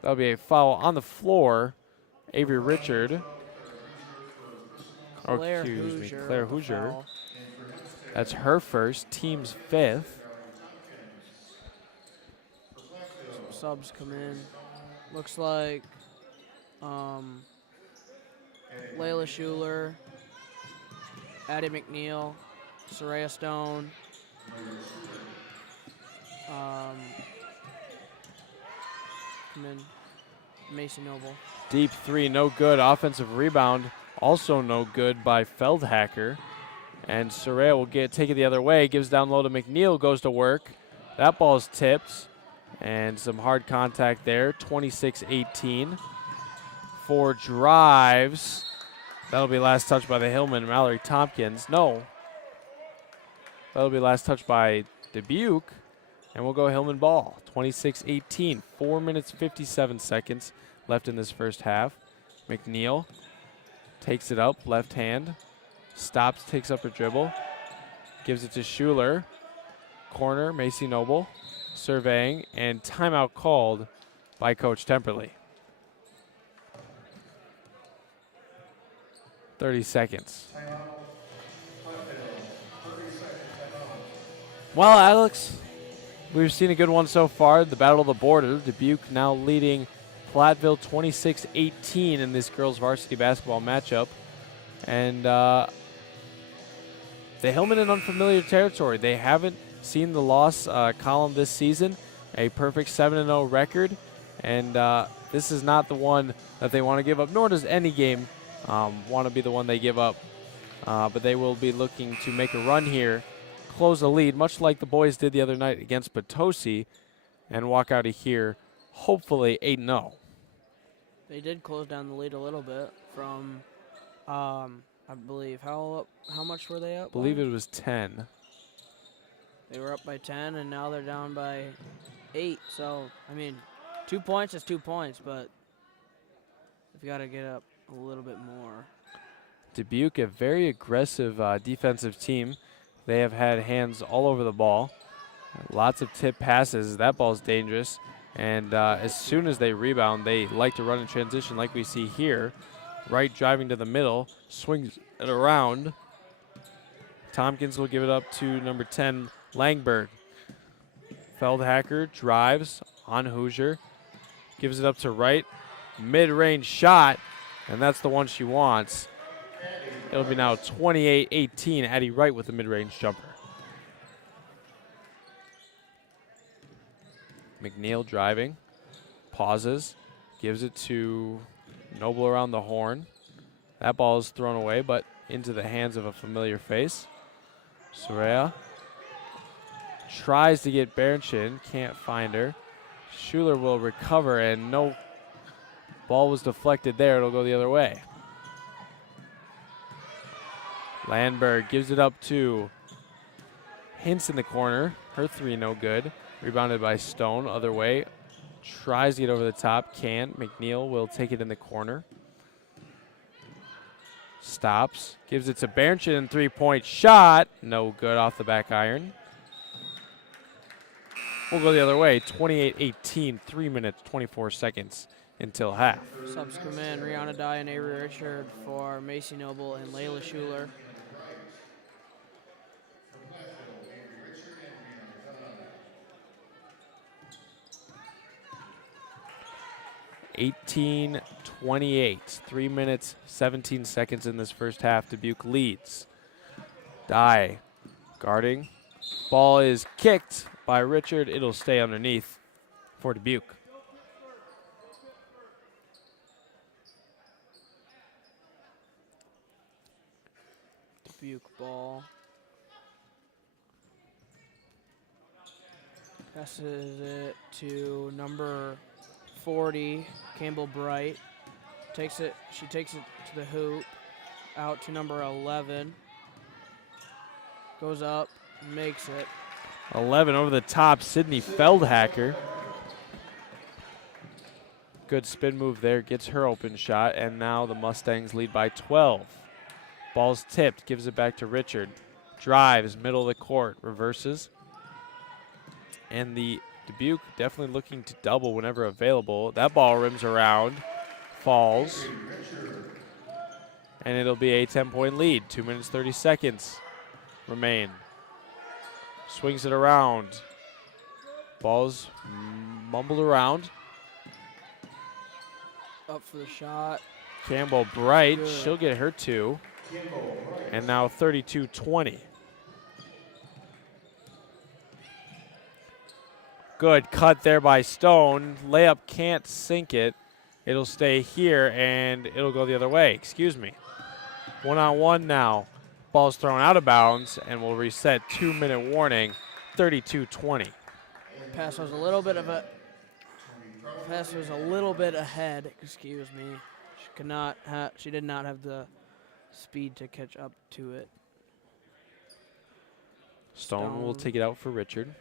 That'll be a foul on the floor. Avery Richard. Or Claire excuse me, Hoosier Claire with the Hoosier. foul. That's her first, team's 5th. Subs come in. Looks like Layla Schuler, Addie McNeil, Soraya Stone, come in, Macy Noble. Deep 3, no good. Offensive rebound, also no good by Feldhacker. And Soraya will take it the other way. Gives down low to McNeil, goes to work. That ball is tipped. And some hard contact there, 26-18. 4 drives. That'll be last touch by the Hillman, Mallory Tompkins. No. That'll be last touch by Dubuque. And we'll go Hillman ball, 26-18. 4 minutes, 57 seconds left in this first half. McNeil takes it up, left hand. Stops, takes up her dribble. Gives it to Schuler. Corner, Macy Noble. Surveying, and timeout called by Coach Temperley. 30 seconds. Well, Alex, we've seen a good one so far. The Battle of the Border. Dubuque now leading Platteville 26-18 in this girls varsity basketball matchup. And the Hillman in unfamiliar territory. They haven't seen the loss column this season, a perfect 7-0 record, and this is not the one that they want to give up, nor does any game want to be the one they give up, but they will be looking to make a run here, close the lead, much like the boys did the other night against Potosi, and walk out of here hopefully 8-0. They did close down the lead a little bit from, I believe, how much were they up? I believe it was 10. They were up by 10, and now they're down by 8. So, I mean, 2 points is 2 points, but they've got to get up a little bit more. Dubuque, a very aggressive defensive team. They have had hands all over the ball. Lots of tip passes. That ball's dangerous. And as soon as they rebound, they like to run in transition like we see here. Wright driving to the middle, swings it around. Tompkins will give it up to number 10, Langberg. Feldhacker drives on Hoosier, gives it up to Wright. Mid-range shot, and that's the one she wants. It'll be now 28-18, Addie Wright with the mid-range jumper. McNeil driving, pauses, gives it to Noble around the horn. That ball is thrown away, but into the hands of a familiar face. Soraya tries to get Bernchin, can't find her. Schuler will recover, and no ball was deflected there. It'll go the other way. Landberg gives it up to Hintz in the corner. Her 3 no good. Rebounded by Stone, other way. Tries to get over the top, can't. McNeil will take it in the corner. Stops, gives it to Bernchin, 3-point shot. No good off the back iron. We'll go the other way, 28-18, 3 minutes, 24 seconds until half. Subs come in, Rihanna Dye and Avery Richard for Macy Noble and Layla Schuler. (18-28), 3 minutes, 17 seconds in this first half. Dubuque leads. Dye guarding. Ball is kicked by Richard. It'll stay underneath for Dubuque. Dubuque ball. Passes it to number 40, Campbell Bright. She takes it to the hoop. Out to number 11. Goes up, makes it. 11 over the top, Sydney Feldhacker. Good spin move there, gets her open shot, and now the Mustangs lead by 12. Ball's tipped, gives it back to Richard. Drives, middle of the court, reverses. And the Dubuque definitely looking to double whenever available. That ball rims around, falls, and it'll be a 10-point lead. 2 minutes, 30 seconds remain. Swings it around. Ball's mumbled around. Up for the shot. Campbell Bright, Good. she'll get her 2. And now 32-20. Good cut there by Stone. Layup can't sink it. It'll stay here, and it'll go the other way. Excuse me. 1-on-1 now. Ball's thrown out of bounds, and we'll reset. 2-minute warning. 32-20. Pass was a little bit of a. Pass was a little bit ahead. Excuse me. She could not. She did not have the speed to catch up to it. Stone will take it out for Richard.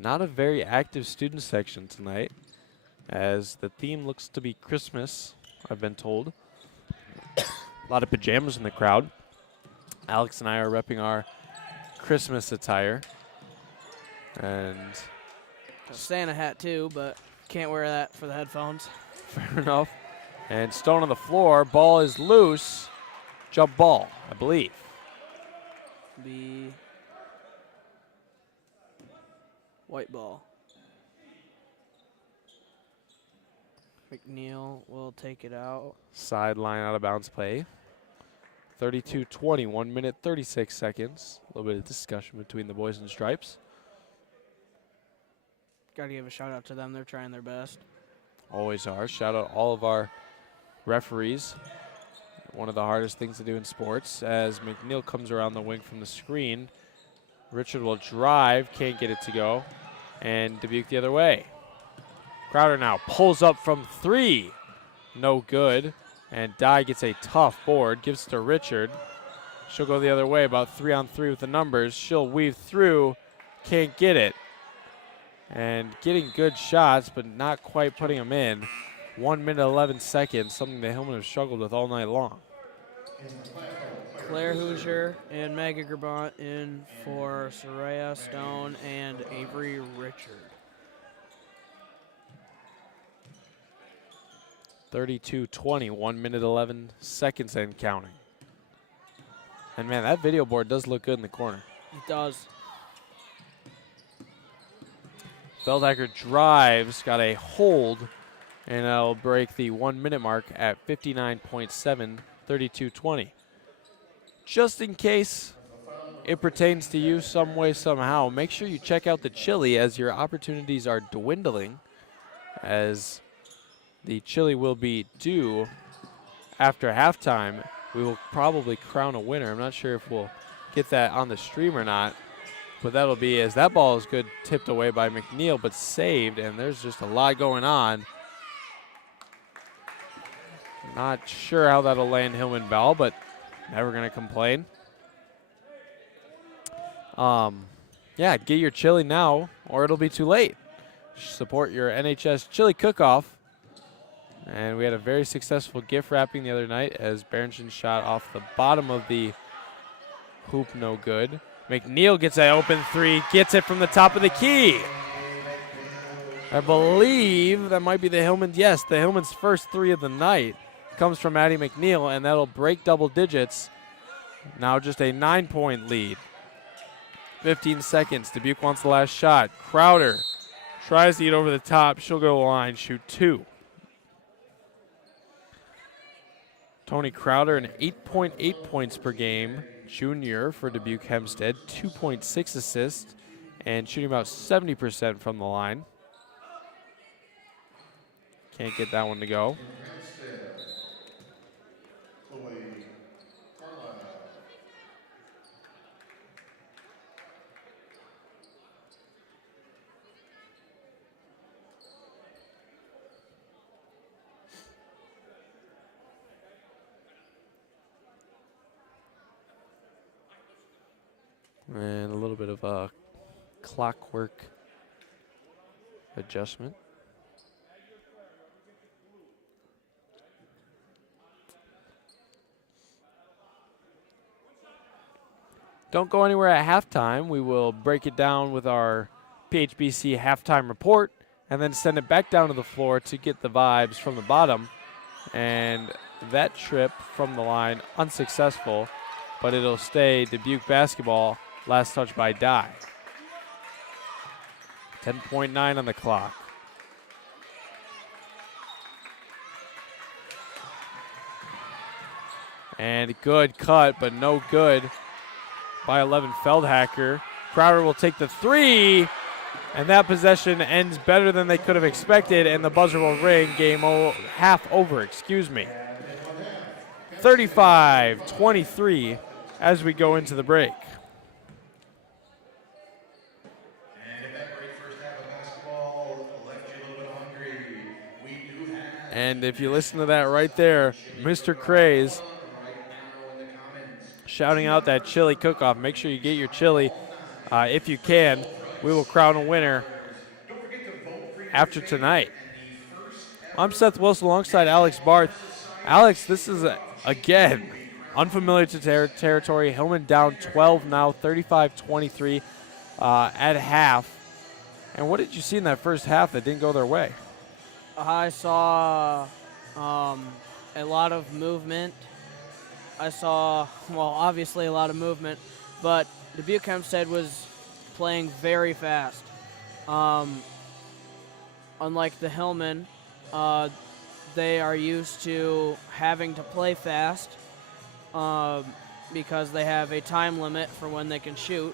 Not a very active student section tonight, as the theme looks to be Christmas, I've been told. A lot of pajamas in the crowd. Alex and I are repping our Christmas attire. And A Santa hat too, but can't wear that for the headphones. fair enough. And Stone on the floor. Ball is loose. Jump ball, I believe. Be white ball. McNeil will take it out. Sideline out of bounds play. 32-20, 1 minute, 36 seconds. A little bit of discussion between the boys in stripes. Got to give a shout out to them. They're trying their best. Always are. Shout out all of our referees. One of the hardest things to do in sports. As McNeil comes around the wing from the screen, Richard will drive, can't get it to go, and Dubuque the other way. Crowder now pulls up from 3. No good. And Dye gets a tough board, gives it to Richard. She'll go the other way, about 3-on-3 with the numbers. She'll weave through, can't get it. And getting good shots, but not quite putting them in. 1 minute, 11 seconds, something the Hillmen have struggled with all night long. Claire Hoosier and Maggie Grabant in for Soraya Stone and Avery Richard. 32-20, 1 minute, 11 seconds and counting. And man, that video board does look good in the corner. It does. Feldhacker drives, got a hold, and that'll break the 1 minute mark at 59.7, 32-20. Just in case it pertains to you some way, somehow, make sure you check out the chili as your opportunities are dwindling, as the chili will be due after halftime. We will probably crown a winner. I'm not sure if we'll get that on the stream or not, but that'll be as that ball is good, tipped away by McNeil, but saved, and there's just a lot going on. Not sure how that'll land Hillman Bell, but never going to complain. Yeah, get your chili now, or it'll be too late. Support your NHS chili cook-off. And we had a very successful gift wrapping the other night as Berenson shot off the bottom of the hoop, no good. McNeil gets an open 3, gets it from the top of the key. I believe that might be the Hillman's, yes, the Hillman's first 3 of the night comes from Addie McNeil, and that'll break double digits. Now just a 9-point lead. 15 seconds, Dubuque wants the last shot. Crowder tries to get over the top, she'll go to the line, shoot 2. Tony Crowder, an 8.8 points per game junior for Dubuque Hempstead, 2.6 assists, and shooting about 70% from the line. Can't get that one to go. And a little bit of a clockwork adjustment. Don't go anywhere at halftime. We will break it down with our PHBC halftime report and then send it back down to the floor to get the vibes from the bottom. And that trip from the line, unsuccessful, but it'll stay Dubuque basketball, last touch by Dye. 10.9 on the clock. And good cut, but no good by 11 Feldhacker. Crowder will take the three, and that possession ends better than they could have expected, and the buzzer will ring. Half over, 35-23 as we go into the break. And if you listen to that right there, Mr. Craze shouting out that chili cook-off. Make sure you get your chili if you can. We will crown a winner after tonight. I'm Seth Wilson alongside Alex Barth. Alex, this is, again, unfamiliar to territory. Hillman down 12 now, 35-23 at half. And what did you see in that first half that didn't go their way? I saw a lot of movement. I saw, well, obviously a lot of movement, but Dubuque Hempstead was playing very fast. Unlike the Hillman, they are used to having to play fast because they have a time limit for when they can shoot,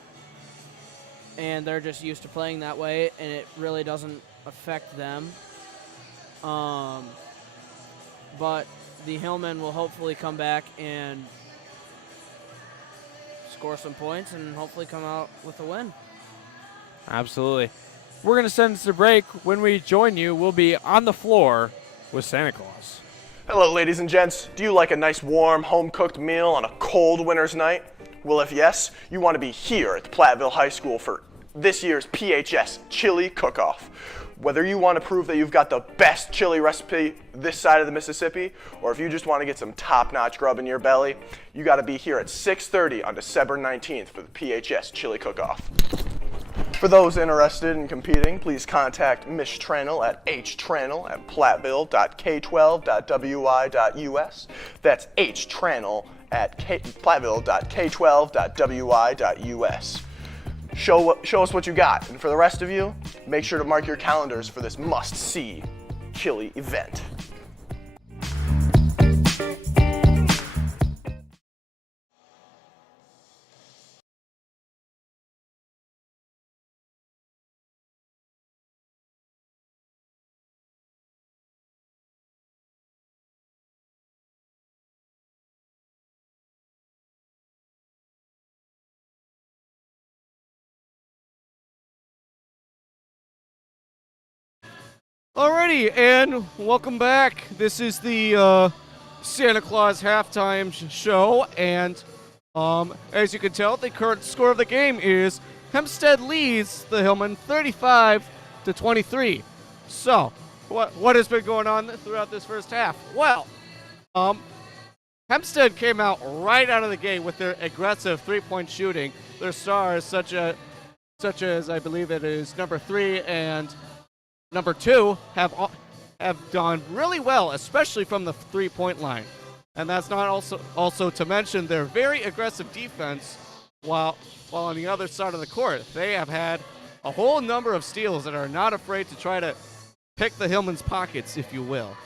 and they're just used to playing that way, and it really doesn't affect them. But the Hillmen will hopefully come back and score some points and hopefully come out with a win. Absolutely. We're going to send this to break. When we join you, we'll be on the floor with Santa Claus. Hello, ladies and gents. Do you like a nice warm home-cooked meal on a cold winter's night? Well, if yes, you want to be here at Platteville High School for this year's PHS Chili Cook-Off. Whether you want to prove that you've got the best chili recipe this side of the Mississippi, or if you just want to get some top-notch grub in your belly, you got to be here at 6:30 on December 19th for the PHS Chili Cook-Off. For those interested in competing, please contact Miss Tranel at htranel@platteville.k12.wi.us. That's htranel@platteville.k12.wi.us. Show us what you got, and for the rest of you, make sure to mark your calendars for this must-see chili event. Alrighty, and welcome back. This is the Santa Claus halftime show, and as you can tell, the current score of the game is Hempstead leads the Hillman 35-23. So, what has been going on throughout this first half? Well, Hempstead came out right out of the gate with their aggressive three-point shooting. Their stars, such as I believe it is number 3 and number 2, have done really well, especially from the three-point line. And that's not also to mention their very aggressive defense, while on the other side of the court, they have had a whole number of steals and are not afraid to try to pick the Hillman's pockets, if you will.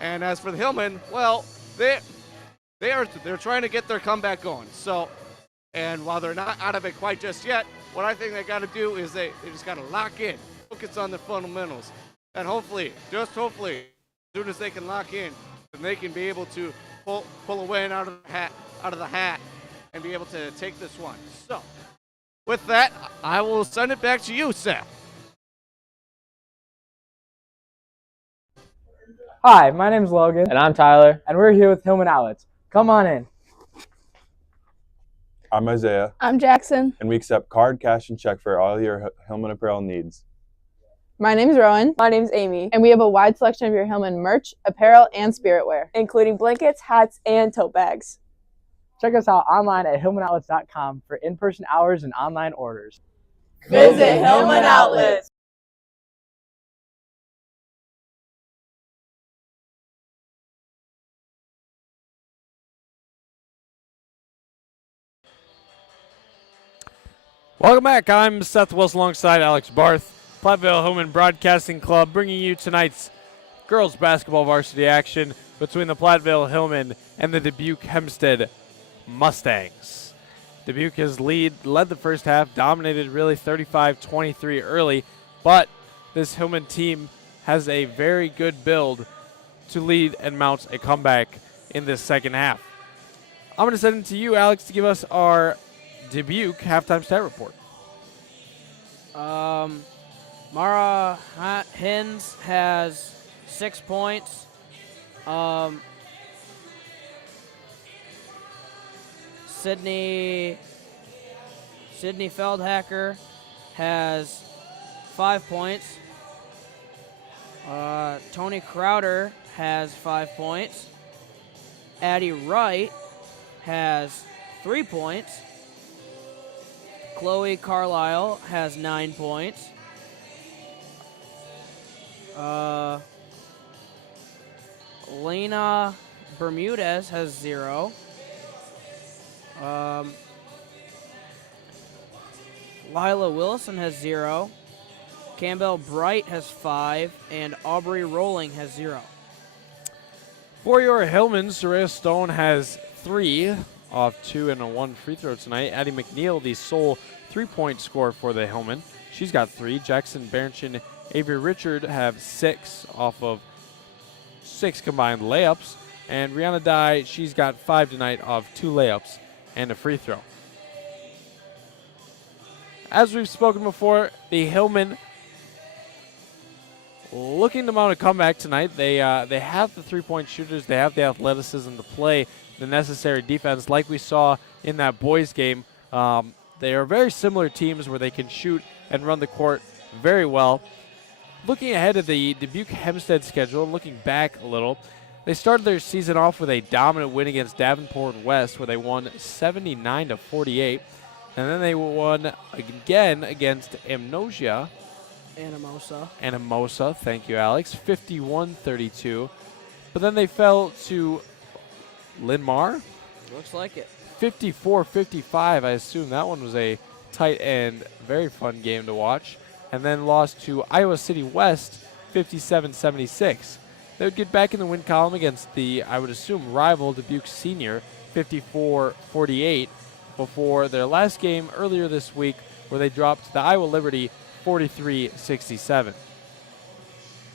And as for the Hillman, well, they're trying to get their comeback going. So, and while they're not out of it quite just yet, what I think they got to do is they just got to lock in. Focus on the fundamentals, and hopefully, just hopefully, as soon as they can lock in, then they can be able to pull a win out of the hat, and be able to take this one. So, with that, I will send it back to you, Seth. Hi, my name's Logan. And I'm Tyler. And we're here with Hillman Outlets. Come on in. I'm Isaiah, I'm Jackson. and we accept card, cash, and check for all your Hillman apparel needs. My name's Rowan. My name's Amy. And we have a wide selection of your Hillman merch, apparel, and spiritware, including blankets, hats, and tote bags. Check us out online at hillmanoutlets.com for in-person hours and online orders. Visit Hillman Outlets. Welcome back. I'm Seth Wilson alongside Alex Barth, Platteville Hillman Broadcasting Club, bringing you tonight's girls basketball varsity action between the Platteville Hillman and the Dubuque Hempstead Mustangs. Dubuque has led the first half, dominated really 35-23 early, but this Hillman team has a very good build to lead and mount a comeback in this second half. I'm going to send it to you, Alex, to give us our Dubuque halftime stat report. Mara Hins has 6 points. Sydney Feldhacker has 5 points. Tony Crowder has 5 points. Addie Wright has 3 points. Chloe Carlisle has 9 points. Lena Bermudez has 0. Lila Wilson has 0. Campbell Bright has 5. And Aubrey Rolling has 0. For your Hillman, Soraya Stone has 3 off 2 and a 1 free throw tonight. Addie McNeil, the sole 3-point scorer for the Hillman. She's got 3. Jackson Berenchin, Avery Richard have 6 off of 6 combined layups. And Rihanna Dye, she's got 5 tonight off 2 layups and a free throw. As we've spoken before, the Hillman looking to mount a comeback tonight. They have the 3-point shooters. They have the athleticism to play the necessary defense like we saw in that boys game. They are very similar teams where they can shoot and run the court very well. Looking ahead at the Dubuque Hempstead schedule, looking back a little, they started their season off with a dominant win against Davenport West where they won 79-48. And then they won again against Amnosia. Anamosa, thank you, Alex, 51-32. But then they fell to Linmar. Looks like it. 54-55. I assume that one was a tight and very fun game to watch. And then lost to Iowa City West, 57-76. They would get back in the win column against the, I would assume, rival Dubuque Senior, 54-48, before their last game earlier this week where they dropped the Iowa Liberty 43-67.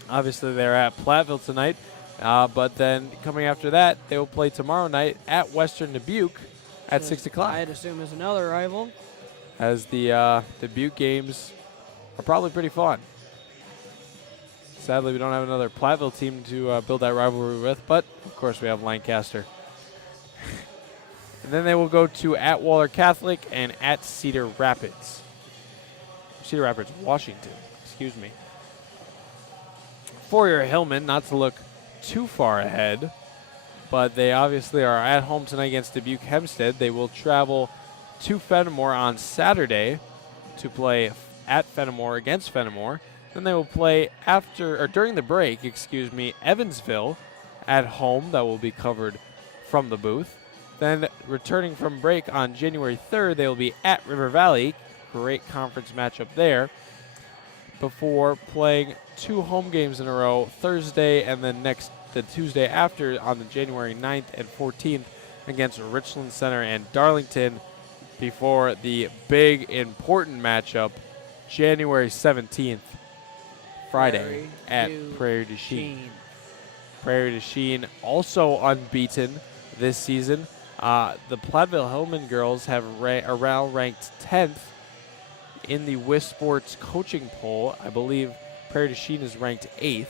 Obviously, they're at Platteville tonight, but then coming after that, they will play tomorrow night at Western Dubuque at 6 o'clock. I'd assume is another rival. As the Dubuque games are probably pretty fun. Sadly, we don't have another Platteville team to build that rivalry with, but of course we have Lancaster. And then they will go to at Waller Catholic and at Cedar Rapids. Cedar Rapids, Washington, excuse me. For your Hillman, not to look too far ahead, but they obviously are at home tonight against Dubuque Hempstead. They will travel to Fenimore on Saturday to play at Fenimore against Fenimore. Then they will play during the break, Evansville at home. That will be covered from the booth. Then returning from break on January 3rd, they will be at River Valley. Great conference matchup there. Before playing 2 home games in a row, Thursday and then the Tuesday after on the January 9th and 14th against Richland Center and Darlington, before the big important matchup January 17th, Friday at Prairie du Chien. Prairie du Chien also unbeaten this season. The Platteville Hillman girls have around ranked 10th in the WIS Sports coaching poll. I believe Prairie du Chien is ranked 8th,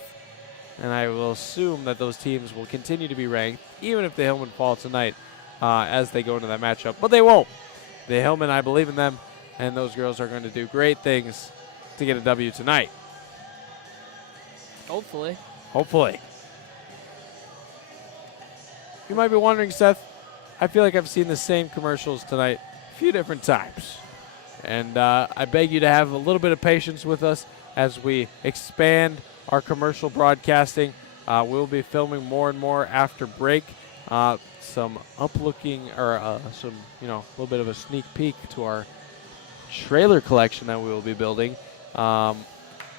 and I will assume that those teams will continue to be ranked, even if the Hillman fall tonight as they go into that matchup. But they won't. The Hillman, I believe in them, and those girls are going to do great things to get a W tonight. Hopefully. You might be wondering, Seth, I feel like I've seen the same commercials tonight a few different times. And I beg you to have a little bit of patience with us as we expand our commercial broadcasting. We'll be filming more and more after break. Some uplooking, or some, a little bit of a sneak peek to our trailer collection that we will be building. I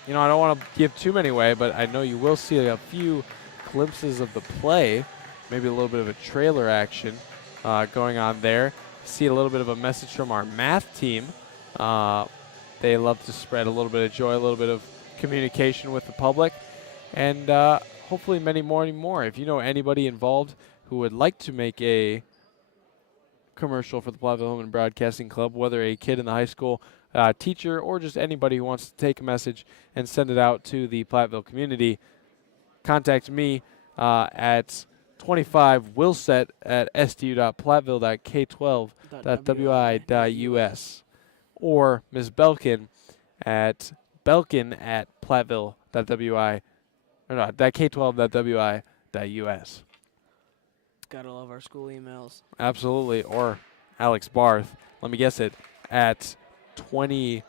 don't want to give too many away, but I know you will see a few glimpses of the play, maybe a little bit of a trailer action going on there. See a little bit of a message from our math team. They love to spread a little bit of joy, a little bit of communication with the public, and hopefully many more. If you know anybody involved who would like to make a commercial for the Platteville Hillman Broadcasting Club, whether a kid in the high school, teacher, or just anybody who wants to take a message and send it out to the Platteville community, contact me at 25 willset at stu.platteville.k12.wi.us or Ms. Belkin at k12.wi.us. Gotta love our school emails. Absolutely. Or Alex Barth. Let me guess it. At 28.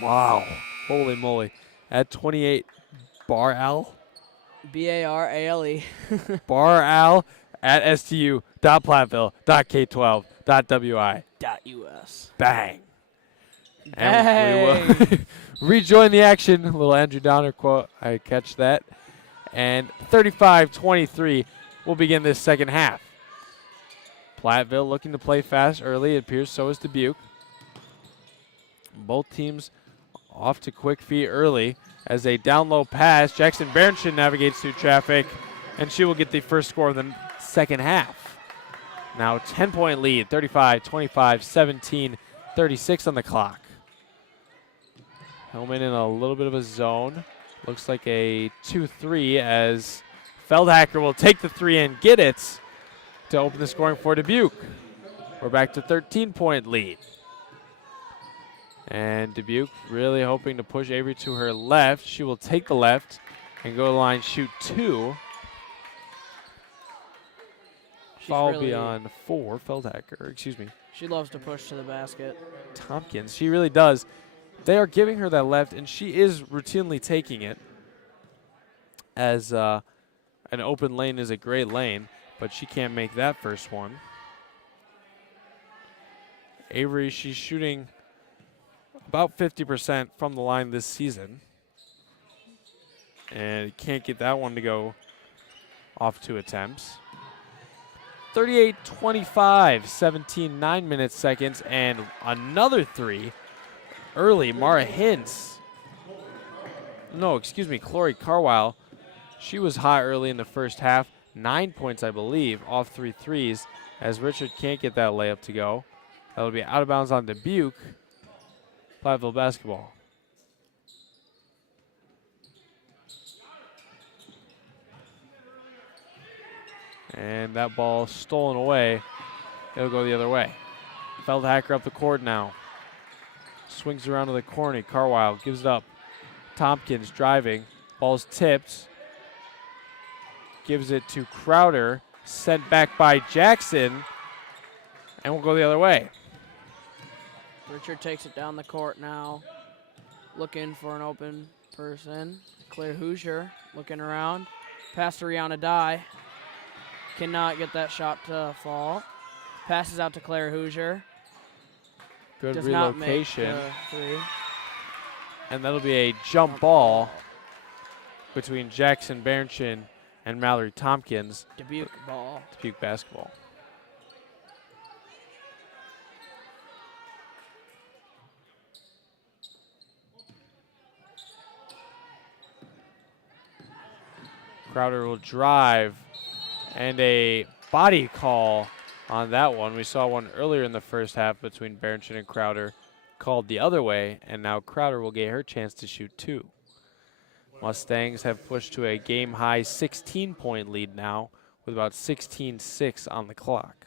Wow. Holy moly. At 28 Baral. BARALE. Baral at stu.platteville.k12.wi.us. Bang. And we will rejoin the action. A little Andrew Downer quote. I catch that. And 35-23 will begin this second half. Platteville looking to play fast early. It appears so is Dubuque. Both teams off to quick feet early as a down low pass. Jackson Berenson navigates through traffic, and she will get the first score of the second half. Now 10-point lead, 35-25, 17-36 on the clock. Hillman in a little bit of a zone. Looks like a 2-3 as Feldhacker will take the three and get it to open the scoring for Dubuque. We're back to 13-point lead. And Dubuque really hoping to push Avery to her left. She will take the left and go to the line, shoot two. Foul really beyond 4, Feldhacker, excuse me. She loves to push to the basket. Tompkins, she really does. They are giving her that left, and she is routinely taking it, as an open lane is a great lane, but she can't make that first one. Avery, she's shooting about 50% from the line this season, and can't get that one to go off 2 attempts. 38-25, 17, 9 minutes, seconds, and another three. Early, Mara Hintz. No, excuse me, Chloe Carwile. She was hot early in the first half. 9 points, I believe, off 3 threes, as Richard can't get that layup to go. That'll be out of bounds on Dubuque. Platteville basketball. And that ball stolen away. It'll go the other way. Feldhacker up the court now. Swings around to the corner. Carwile gives it up. Tompkins driving. Ball's tipped. Gives it to Crowder. Sent back by Jackson. And we'll go the other way. Richard takes it down the court now. Looking for an open person. Claire Hoosier looking around. Pass to Rihanna Dye. Cannot get that shot to fall. Passes out to Claire Hoosier. Good Does relocation. not make the three. And that'll be a jump ball between Jackson Berenson and Mallory Tompkins. Dubuque ball. Dubuque basketball. Crowder will drive, and a body call on that one. We saw one earlier in the first half between Berenson and Crowder, called the other way, and now Crowder will get her chance to shoot 2. Mustangs have pushed to a game-high 16-point lead now with about 16-6 on the clock.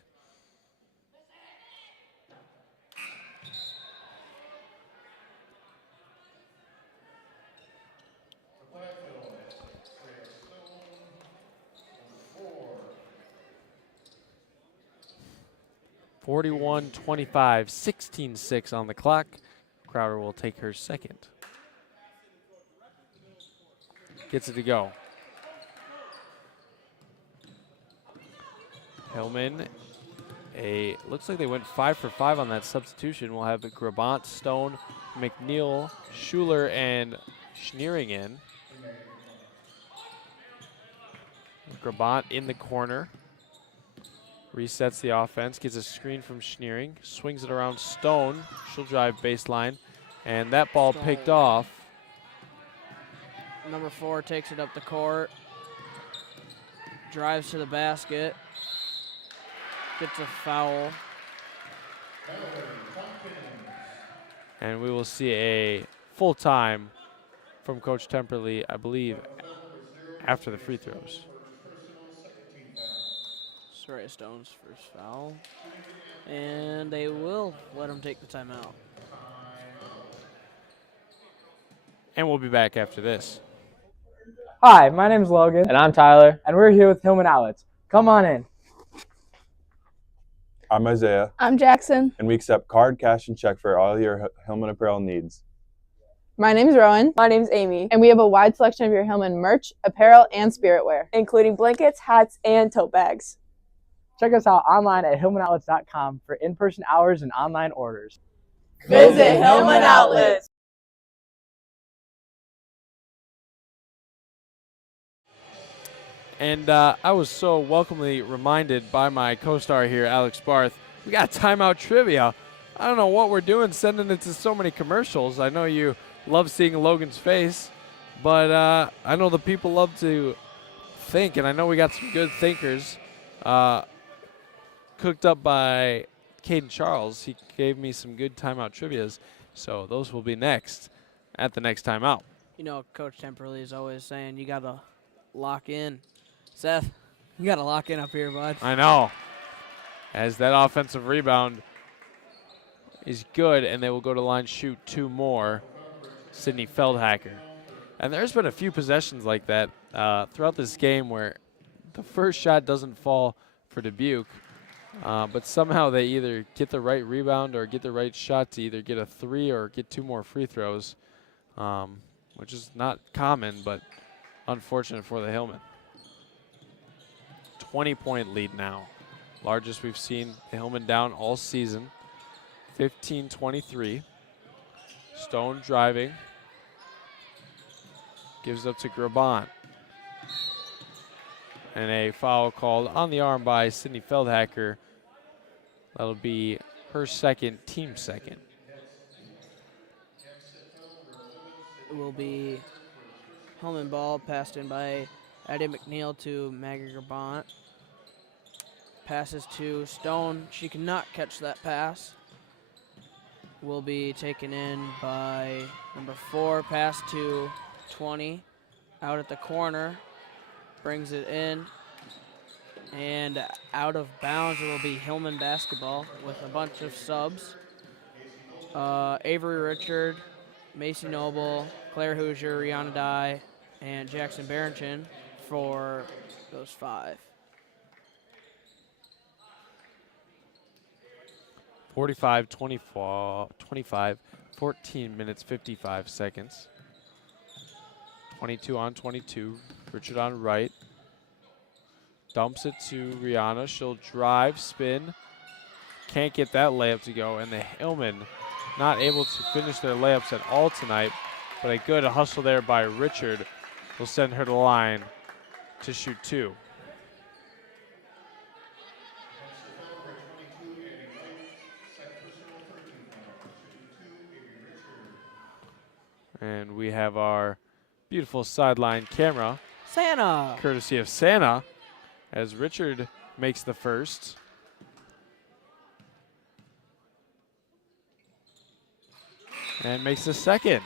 41-25, 16-6 on the clock. Crowder will take her second. Gets it to go. Hillman, looks like they went 5 for 5 on that substitution. We'll have Grabant, Stone, McNeil, Schuler, and Schneering in. Grabant in the corner. Resets the offense, gets a screen from Schneering, swings it around Stone. She'll drive baseline, and that ball picked off. Number 4 takes it up the court, drives to the basket, gets a foul. And we will see a full time from Coach Temperley, I believe, after the free throws. Soraya Stone's first foul. And they will let him take the timeout. And we'll be back after this. Hi, my name's Logan. And I'm Tyler. And we're here with Hillman Outlets. Come on in. I'm Isaiah, I'm Jackson. and we accept card, cash, and check for all your Hillman apparel needs. My name's Rowan. My name's Amy. And we have a wide selection of your Hillman merch, apparel, and spirit wear, including blankets, hats, and tote bags. Check us out online at hillmanoutlets.com for in-person hours and online orders. Visit Hillman Outlets. And I was so welcomely reminded by my co-star here, Alex Barth, we got timeout trivia. I don't know what we're doing sending it to so many commercials. I know you love seeing Logan's face, but I know the people love to think, and I know we got some good thinkers. Cooked up by Caden Charles. He gave me some good timeout trivias, so those will be next at the next timeout. You know, Coach Temperley is always saying you got to lock in. Seth, you got to lock in up here, bud. I know. As that offensive rebound is good, and they will go to line shoot 2 more. Sydney Feldhacker. And there's been a few possessions like that throughout this game where the first shot doesn't fall for Dubuque, but somehow they either get the right rebound or get the right shot to either get a 3 or get 2 more free throws, which is not common, but unfortunate for the Hillmen. 20-point lead now. Largest we've seen the Hillmen down all season. 15-23. Stone driving. Gives up to Grabant. And a foul called on the arm by Sydney Feldhacker. That'll be her second, team second. It will be Hillman ball passed in by Addie McNeil to Maggie Grabant. Passes to Stone. She cannot catch that pass. Will be taken in by number 4. Pass to 20. Out at the corner. Brings it in. And out of bounds, it will be Hillman basketball with a bunch of subs. Avery Richard, Macy Noble, Claire Hoosier, Rihanna Dye, and Jackson Barrington for those 5. 45-25, 14 minutes, 55 seconds. 22 on 22. Richard on right. Dumps it to Rihanna. She'll drive, spin. Can't get that layup to go. And the Hillmen not able to finish their layups at all tonight. But a good hustle there by Richard will send her to the line to shoot 2. And we have our beautiful sideline camera, Santa! courtesy of Santa, as Richard makes the first. And makes the second.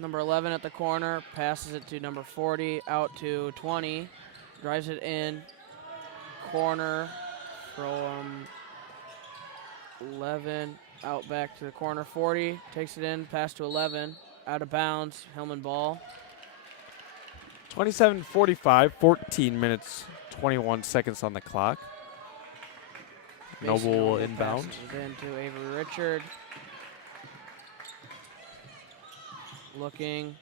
Number 11 at the corner, passes it to number 40, out to 20, drives it in, corner from 11, Out back to the corner, 40. Takes it in, pass to 11. Out of bounds, Hillman ball. 27:45, 14 minutes, 21 seconds on the clock. Mason Noble inbound. passes it into Avery Richard. Looking.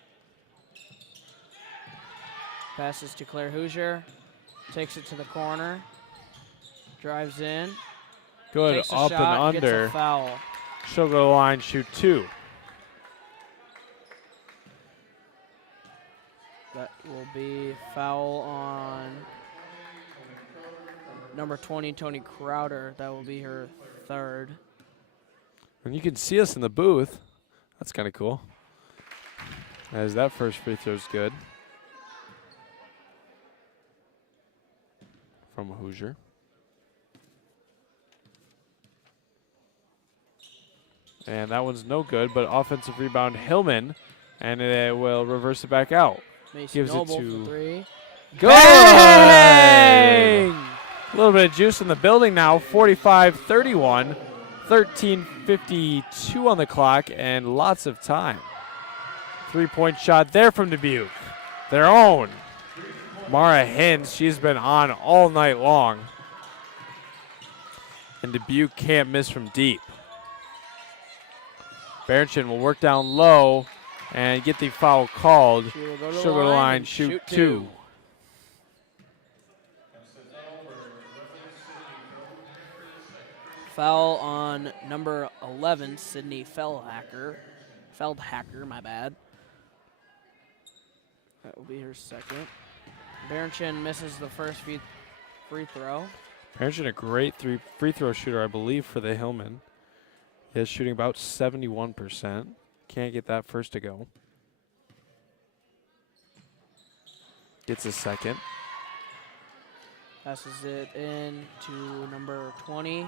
Passes to Claire Hoosier. Takes it to the corner. Drives in. Good, Takes a up shot, and gets under. a foul. She'll go to the line, shoot 2. That will be foul on number 20, Tony Crowder. That will be her 3rd. And you can see us in the booth. That's kind of cool. As that first free throw is good. From Hoosier. And that one's no good, but offensive rebound Hillman, and it will reverse it back out. Mason Gives Noble it to for 3. Good! A little bit of juice in the building now. 45-31, 13:52 on the clock, and lots of time. 3-point shot there from Dubuque. Their own. Mara Hins, she's been on all night long. And Dubuque can't miss from deep. Berenchin will work down low and get the foul called. She'll go to She'll go to the line, and shoot 2. Foul on number 11, Sydney Feldhacker, my bad. That will be her 2nd. Berenchin misses the first free throw. Berenchin, a great free throw shooter, I believe, for the Hillman. Is shooting about 71%. Can't get that first to go. Gets a 2nd. Passes it in to number 20,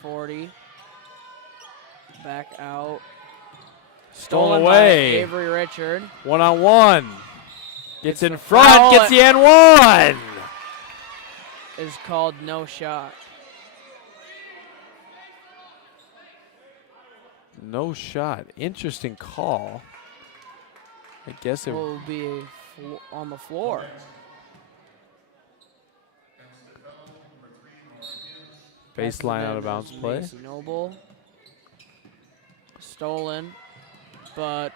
40. Back out. Stolen by away. Avery Richard. 1-on-1. Gets in a front, foul. gets the N1. Is called no shot. No shot. Interesting call. I guess it Will be on the floor. baseline out of bounds play. Macy Noble. Stolen, but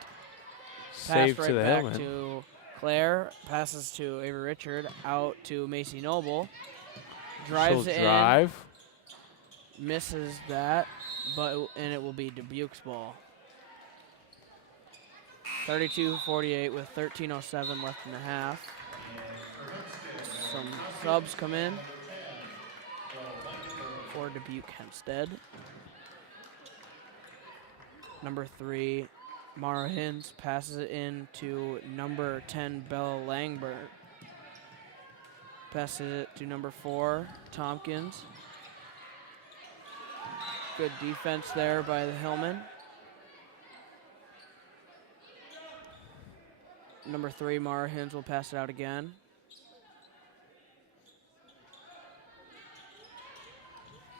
Save passed to right the back Hillman. to Claire. Passes to Avery Richard. Out to Macy Noble. Drives She'll it drive. in. Misses that, and it will be Dubuque's ball. 32-48 with 13:07 left in the half. Some subs come in for Dubuque Hempstead. Number 3, Mara Hins passes it in to number 10, Bella Langbert. Passes it to number 4, Tompkins. Good defense there by the Hillman. Number 3, Mara Hins will pass it out again.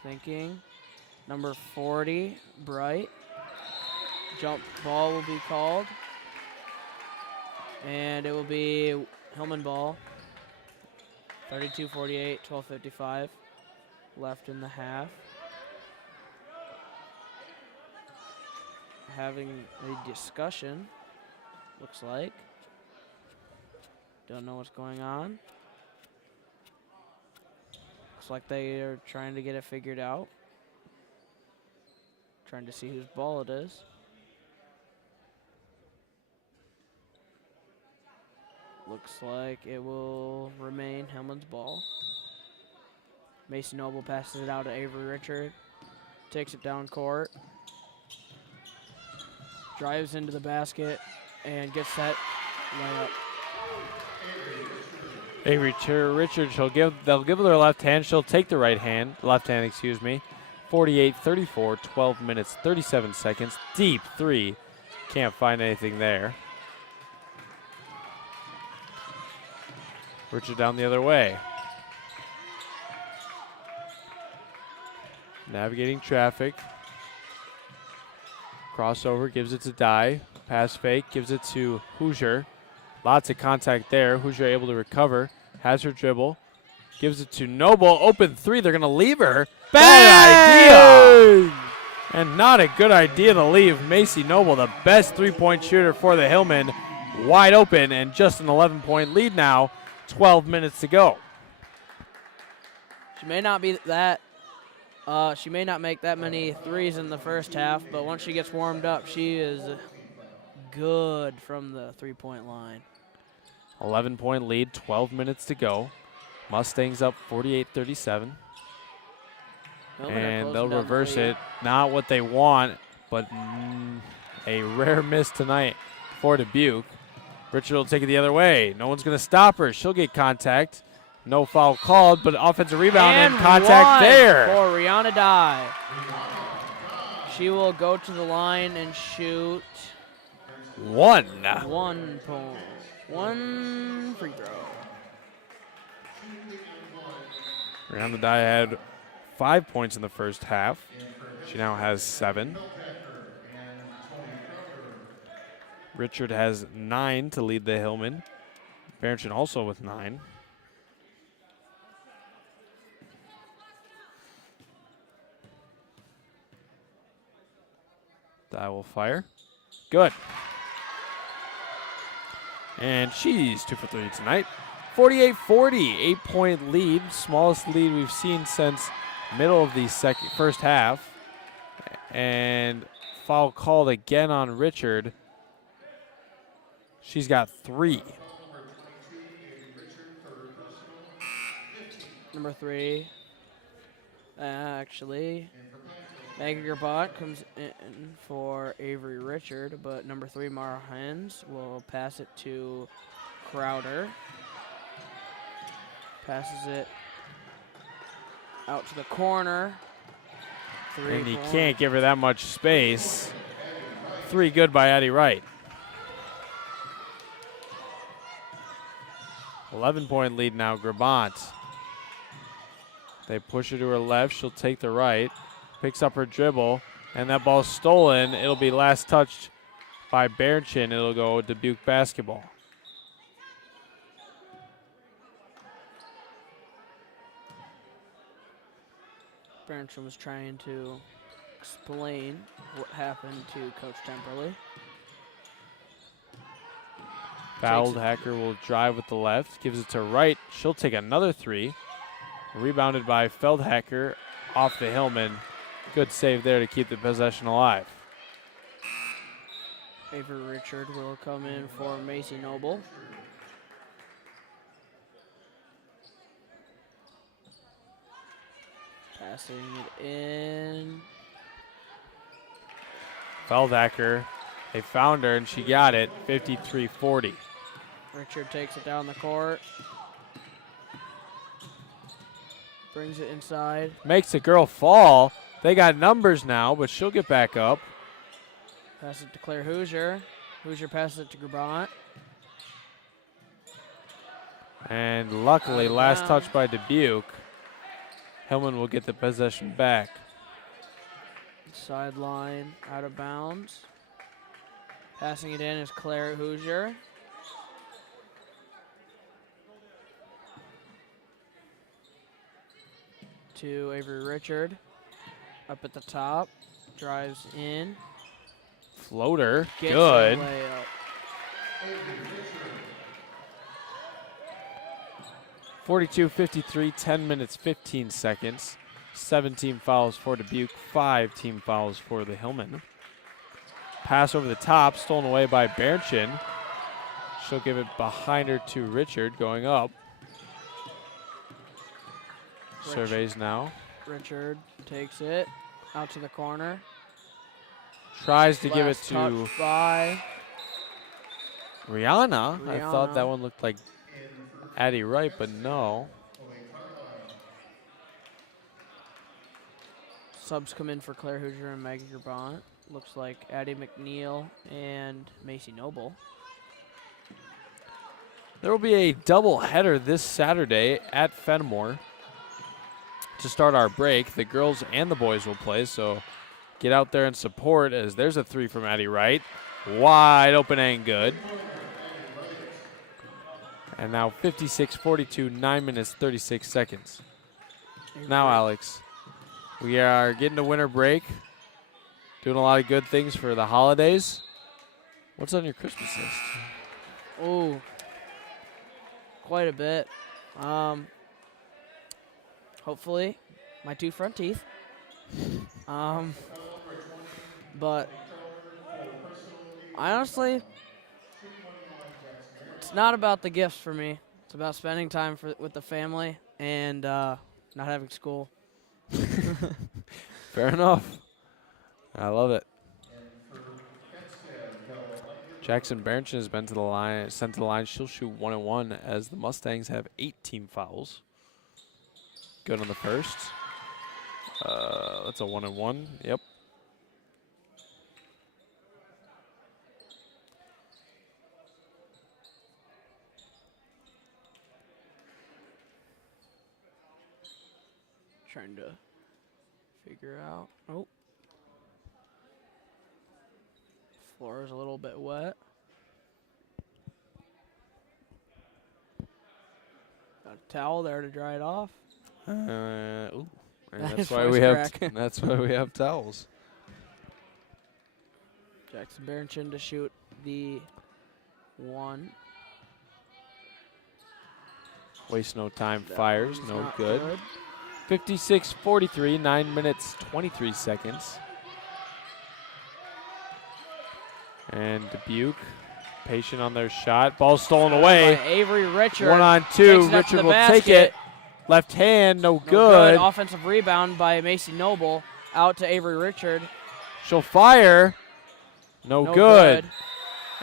Thinking. Number 40, Bright. Jump ball will be called. And it will be Hillman ball. 32-48, 12:55 left in the half. Having a discussion, looks like. Don't know what's going on. Looks like they are trying to get it figured out. Trying to see whose ball it is. Looks like it will remain Hillman's ball. Mason Noble passes it out to Avery Richard. Takes it down court. Drives into the basket and gets that layup. Avery Richard, they'll give her their left hand. She'll take the left hand, 48-34, 12 minutes, 37 seconds. Deep 3. Can't find anything there. Richard down the other way. Navigating traffic. Crossover, gives it to Dye. Pass fake, gives it to Hoosier. Lots of contact there. Hoosier able to recover. Has her dribble. Gives it to Noble. Open three. They're going to leave her. Bad idea. And not a good idea to leave Macy Noble, the best three-point shooter for the Hillmen, wide open, and just an 11-point lead now. 12 minutes to go. She may not be that. She may not make that many threes in the first half, but once she gets warmed up, she is good from the three-point line. 11-point lead, 12 minutes to go. Mustangs up 48-37. And they'll reverse it. Not what they want, but a rare miss tonight for Dubuque. Richard will take it the other way. No one's going to stop her. She'll get contact. No foul called, but offensive rebound and contact there. For Rihanna Dye. She will go to the line and shoot 1 point. 1 free throw. Rihanna Dye had 5 points in the first half. She now has 7. Richard has 9 to lead the Hillmen. Barrington also with 9. Dye will fire. Good. And she's 2 for 3 tonight. 48-40, 8-point lead, smallest lead we've seen since middle of the first half. And foul called again on Richard. She's got 3. Number 3. Actually, Maggie Gerbot comes in for Avery Richard, but number 3, Mara Hens, will pass it to Crowder. Passes it out to the corner. And he can't give her that much space. 3 good by Addie Wright. 11-point lead now, Grabant. They push her to her left. She'll take the right. Picks up her dribble, and that ball's stolen. It'll be last touched by Barrington. It'll go Dubuque basketball. Barrington was trying to explain what happened to Coach Temperley. Fouled Hacker will drive with the left, gives it to Wright. She'll take another 3. Rebounded by Feldhacker off the Hillman. Good save there to keep the possession alive. Avery Richard will come in for Macy Noble. Passing it in. Feldhacker, they found her and she got it, 53-40. Richard takes it down the court. Brings it inside. Makes the girl fall. They got numbers now, but she'll get back up. Pass it to Claire Hoosier. Hoosier passes it to Grabant. And luckily, last touch by Dubuque. Hillman will get the possession back. Sideline out of bounds. Passing it in is Claire Hoosier. To Avery Richard. Up at the top. Drives in. Floater. Gets good. the layup. 42-53, 10 minutes, 15 seconds. 17 fouls for Dubuque, 5 team fouls for the Hillmen. Pass over the top, stolen away by Barrington. She'll give it behind her to Richard, going up. Surveys now. Richard takes it out to the corner. Tries to give it Last to touch by Rihanna. I thought Rihanna. that one looked like Addie Wright, but no. Subs come in for Claire Hoosier and Maggie Gerbont. Looks like Addie McNeil and Macy Noble. There will be a double header this Saturday at Fenimore. To start our break, the girls and the boys will play, so get out there and support, as there's a 3 from Addie Wright. Wide open and good. And now 56-42, 9 minutes, 36 seconds. Now, Alex, we are getting to winter break, doing a lot of good things for the holidays. What's on your Christmas list? Oh, quite a bit. Hopefully, my 2 front teeth. But honestly, it's not about the gifts for me. It's about spending time with the family and not having school. Fair enough. I love it. Jackson Berenchin has been to the line, sent to the line. She'll shoot 1-1 as the Mustangs have 8 team fouls. Good on the first. That's a 1-1. Yep. Trying to figure out. Oh. Floor is a little bit wet. Got a towel there to dry it off. Ooh. And That that's is why we have cracking. that's why we have towels. Jackson Berenchin to shoot the 1. Waste no time, That fires, one's no not good. 56-43, 9 minutes, 23 seconds. And Dubuque, patient on their shot. Ball stolen away. By Avery Richard. 1-on-2. Takes it up to Richard the will take basket. it. Left hand, no No good. Offensive rebound by Macy Noble. Out to Avery Richard. She'll fire. No, No good. good.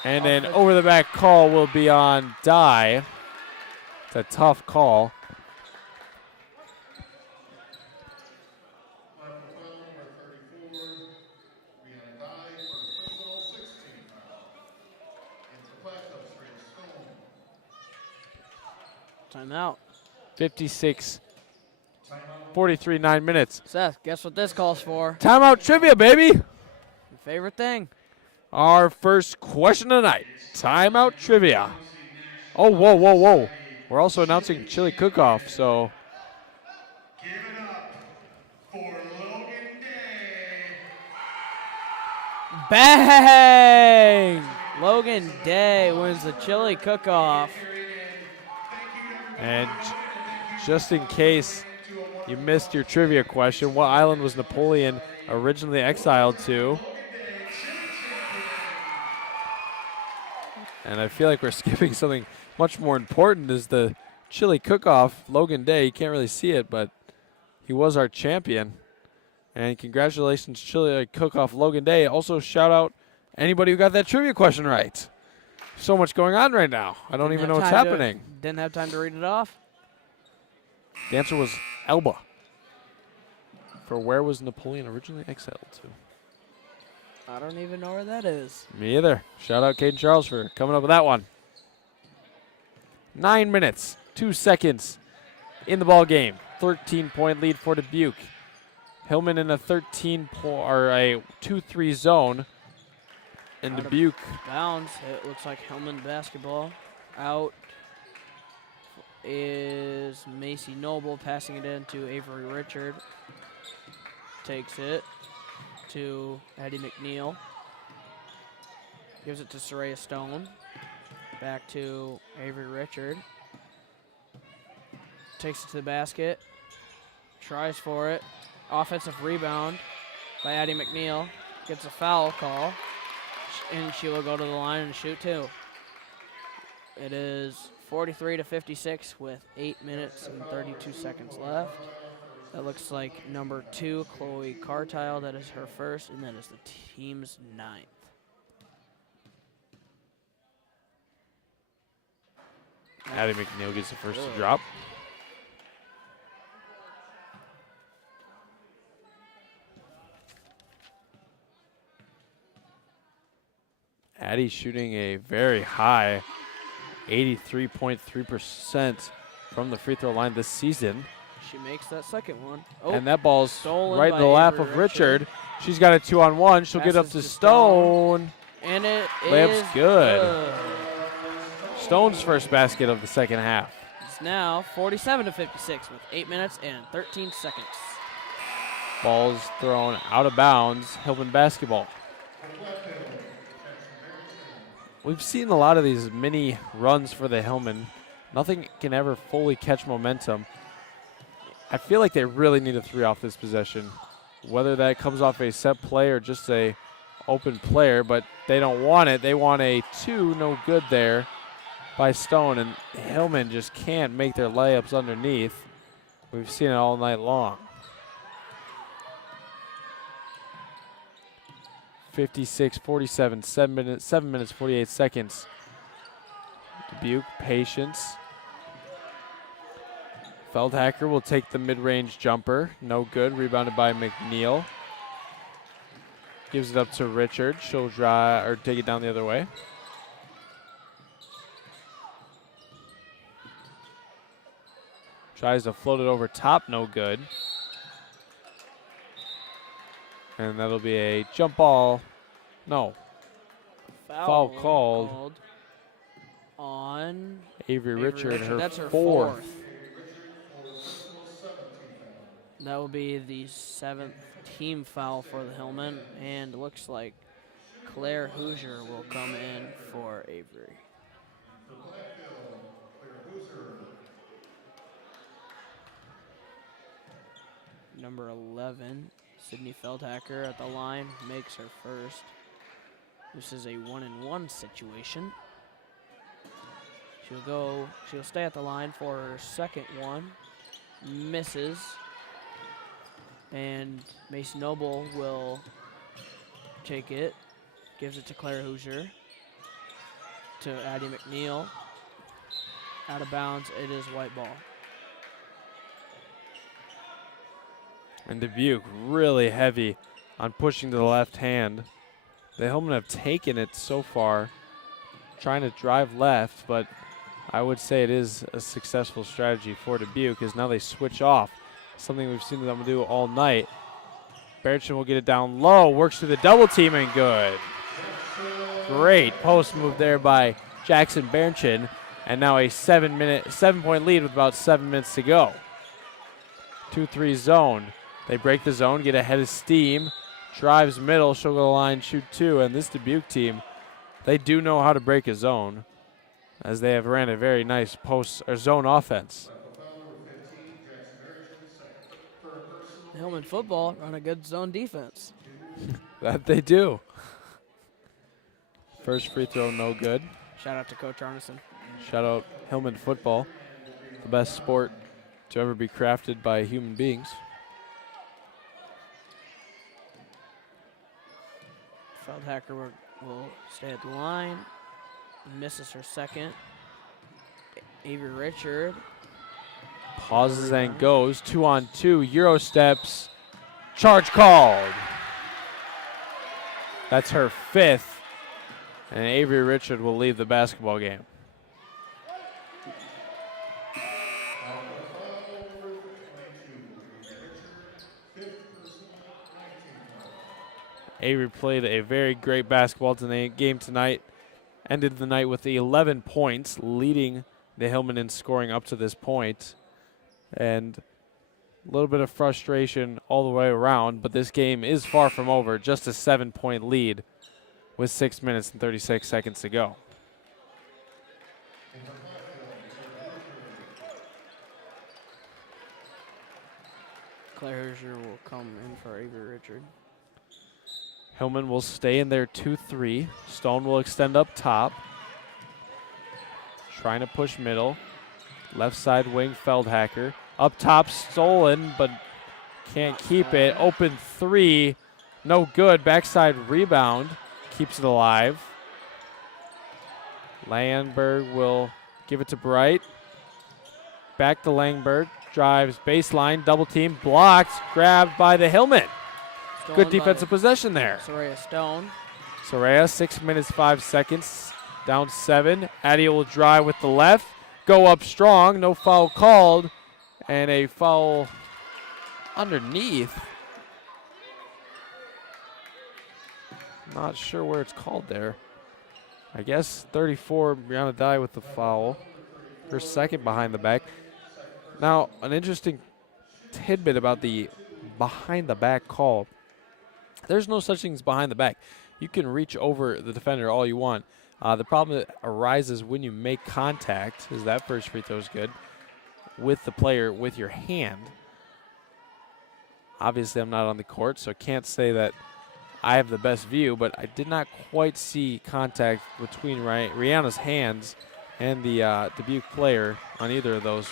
And an Offensive- over-the-back call will be on Dye. It's a tough call. Timeout. 56-43, 9 minutes. Seth, guess what this calls for? Timeout trivia, baby. Your favorite thing. Our first question tonight. Timeout trivia. Oh, whoa, whoa, whoa. We're also announcing chili cook-off, so. Give it up for Logan Day. Bang! Logan Day wins the chili cook-off. And just in case you missed your trivia question, what island was Napoleon originally exiled to? And I feel like we're skipping something much more important, is the chili cook-off. Logan Day, you can't really see it, but he was our champion. And congratulations, chili cook-off Logan Day. Also shout out anybody who got that trivia question right. So much going on right now. I don't even know what's happening. Didn't have time to read it off. The answer was Elba. For where was Napoleon originally exiled to? I don't even know where that is. Me either. Shout out Caden Charles for coming up with that one. 9 minutes, 2 seconds in the ball game. 13-point lead for Dubuque. Hillman in a 2-3 zone. And Out of Dubuque bounds. It looks like Hellman basketball. Out is Macy Noble passing it in to Avery Richard. Takes it to Addie McNeil. Gives it to Soraya Stone. Back to Avery Richard. Takes it to the basket. Tries for it. Offensive rebound by Addie McNeil. Gets a foul call. And she will go to the line and shoot 2. It is 43-56 with 8 minutes and 32 seconds left. That looks like number 2, Chloe Cartile. That is her first, and that is the team's 9th. Addie McNeil gets the first to drop. Addie shooting a very high 83.3% from the free throw line this season. She makes that second one. Oh, And that ball's stolen right in by the lap Avery of Richard. She's got a 2-on-1. She'll get up Passes to to Stone. And it Layup's is good. Stone's first basket of the second half. It's now 47-56 with 8 minutes and 13 seconds. Ball's thrown out of bounds. Hillman basketball. We've seen a lot of these mini runs for the Hillman. Nothing can ever fully catch momentum. I feel like they really need a 3 off this possession, whether that comes off a set play or just a open player, but they don't want it. They want a 2, no good there by Stone, and Hillman just can't make their layups underneath. We've seen it all night long. 56-47, 7 minutes, 48 seconds. Dubuque, patience. Feldhacker will take the mid-range jumper. No good, rebounded by McNeil. Gives it up to Richard. She'll drive or take it down the other way. Tries to float it over top, no good. And that'll be a jump ball. No. Foul called on Avery Richard, her That's her fourth. That will be the 7th team foul for the Hillman, and it looks like Claire Hoosier will come in for Avery. Number 11, Sydney Feldhacker at the line, makes her first. This is a 1-and-1 situation. She'll stay at the line for her second one. Misses. And Mason Noble will take it. Gives it to Claire Hoosier. To Addie McNeil. Out of bounds, it is white ball. And Dubuque really heavy on pushing to the left hand. The Hillmen have taken it so far, trying to drive left, but I would say it is a successful strategy for Dubuque, as now they switch off, something we've seen them do all night. Berchin will get it down low, works through the double team, and good. Great post move there by Jackson Berchin, and now a 7-point lead with about 7 minutes to go. 2-3 zone. They break the zone, get ahead of steam, drives middle, she'll go to the line, shoot 2, and this Dubuque team, they do know how to break a zone, as they have ran a very nice post or zone offense. Hillman football run a good zone defense. That they do. First free throw, no good. Shout out to Coach Arneson. Shout out Hillman football, the best sport to ever be crafted by human beings. Feldhacker will stay at the line. Misses her second. Avery Richard. Pauses and goes. 2-on-2. Euro steps. Charge called. That's her 5th. And Avery Richard will leave the basketball game. Avery played a very great basketball game tonight. Ended the night with 11 points, leading the Hillmen in scoring up to this point. And a little bit of frustration all the way around, but this game is far from over. Just a 7-point lead with 6 minutes and 36 seconds to go. Claire Hoosier will come in for Avery Richard. Hillman will stay in their 2-3. Stone will extend up top. Trying to push middle. Left side wing, Feldhacker. Up top, stolen, but can't keep it. Open 3, no good. Backside rebound, keeps it alive. Langberg will give it to Bright. Back to Langberg, drives baseline, double team, blocked, grabbed by the Hillmen. Good defensive possession there. Soraya Stone. Soraya, 6 minutes, 5 seconds, down 7. Addie will drive with the left, go up strong, no foul called, and a foul underneath. Not sure where it's called there. I guess 34, Brianna Dye with the foul. Her second behind the back. Now, an interesting tidbit about the behind the back call. There's no such thing as behind the back. You can reach over the defender all you want. The problem that arises when you make contact, is that first free throw is good, with the player with your hand. Obviously, I'm not on the court, so I can't say that I have the best view, but I did not quite see contact between Rihanna's hands and the Dubuque player on either of those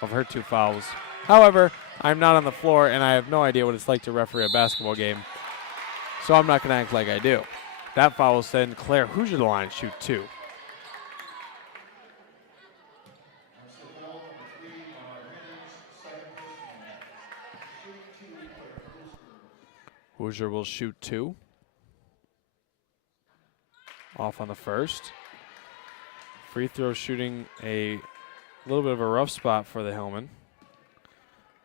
of her two fouls. However, I'm not on the floor, and I have no idea what it's like to referee a basketball game, so I'm not going to act like I do. That foul will send Claire Hoosier to the line, shoot 2. Hoosier will shoot 2. Off on the first. Free throw shooting a little bit of a rough spot for the Hillman.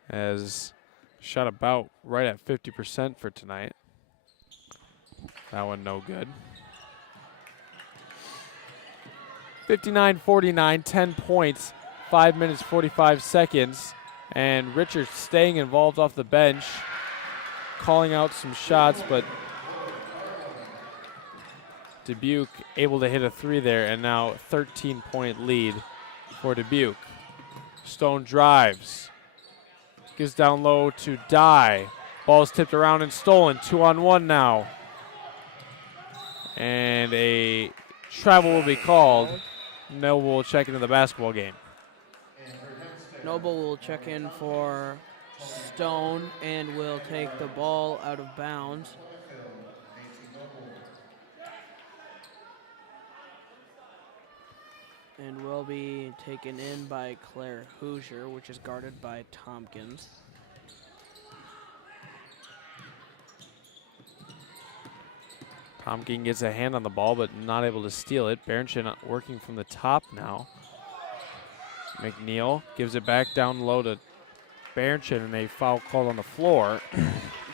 As shot about right at 50% for tonight. That one no good. 59-49, 10 points, 5 minutes, 45 seconds. And Richards staying involved off the bench, calling out some shots, but Dubuque able to hit a 3 there, and now 13-point lead for Dubuque. Stone drives, gives down low to Dye. Ball is tipped around and stolen. 2-on-1 now. And a travel will be called. Noble will check into the basketball game. Noble will check in for Stone and will take the ball out of bounds. And will be taken in by Claire Hoosier, which is guarded by Tompkins. Tompkins gets a hand on the ball, but not able to steal it. Berenchin working from the top now. McNeil gives it back down low to Berenchin, and a foul called on the floor.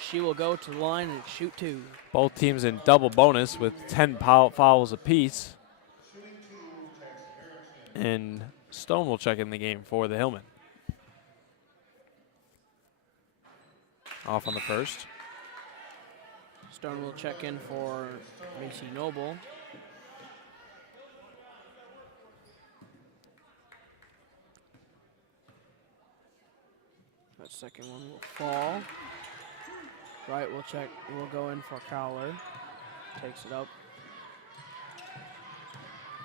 She will go to the line and shoot 2. Both teams in double bonus with 10 fouls apiece. And Stone will check in the game for the Hillman. Off on the first. Stone will check in for Macy Noble. That second one will fall. Right will check, will go in for Cowler. Takes it up.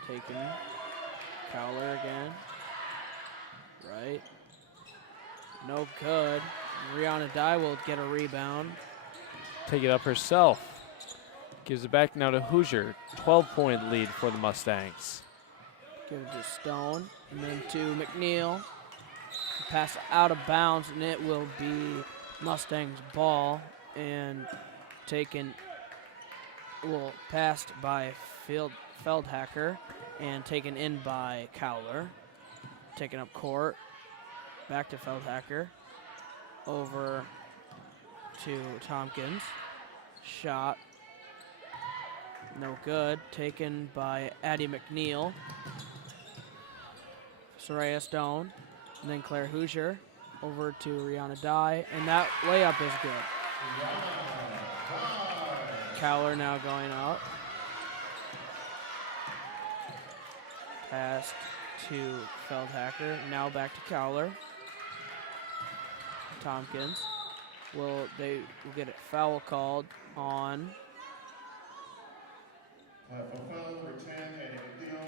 Taken. Cowler again. Right. No good. Rihanna Dye will get a rebound. Take it up herself. Gives it back now to Hoosier. 12-point lead for the Mustangs. Give it to Stone. And then to McNeil. Pass out of bounds, and it will be Mustangs' ball. And taken, well, passed by Feldhacker and taken in by Cowler. Taken up court. Back to Feldhacker. Over to Tompkins. Shot. No good. Taken by Addie McNeil. Soraya Stone. And then Claire Hoosier. Over to Rihanna Dye. And that layup is good. Cowler now going up. Pass to Feldhacker. Now back to Cowler. Tompkins. They will get a foul called on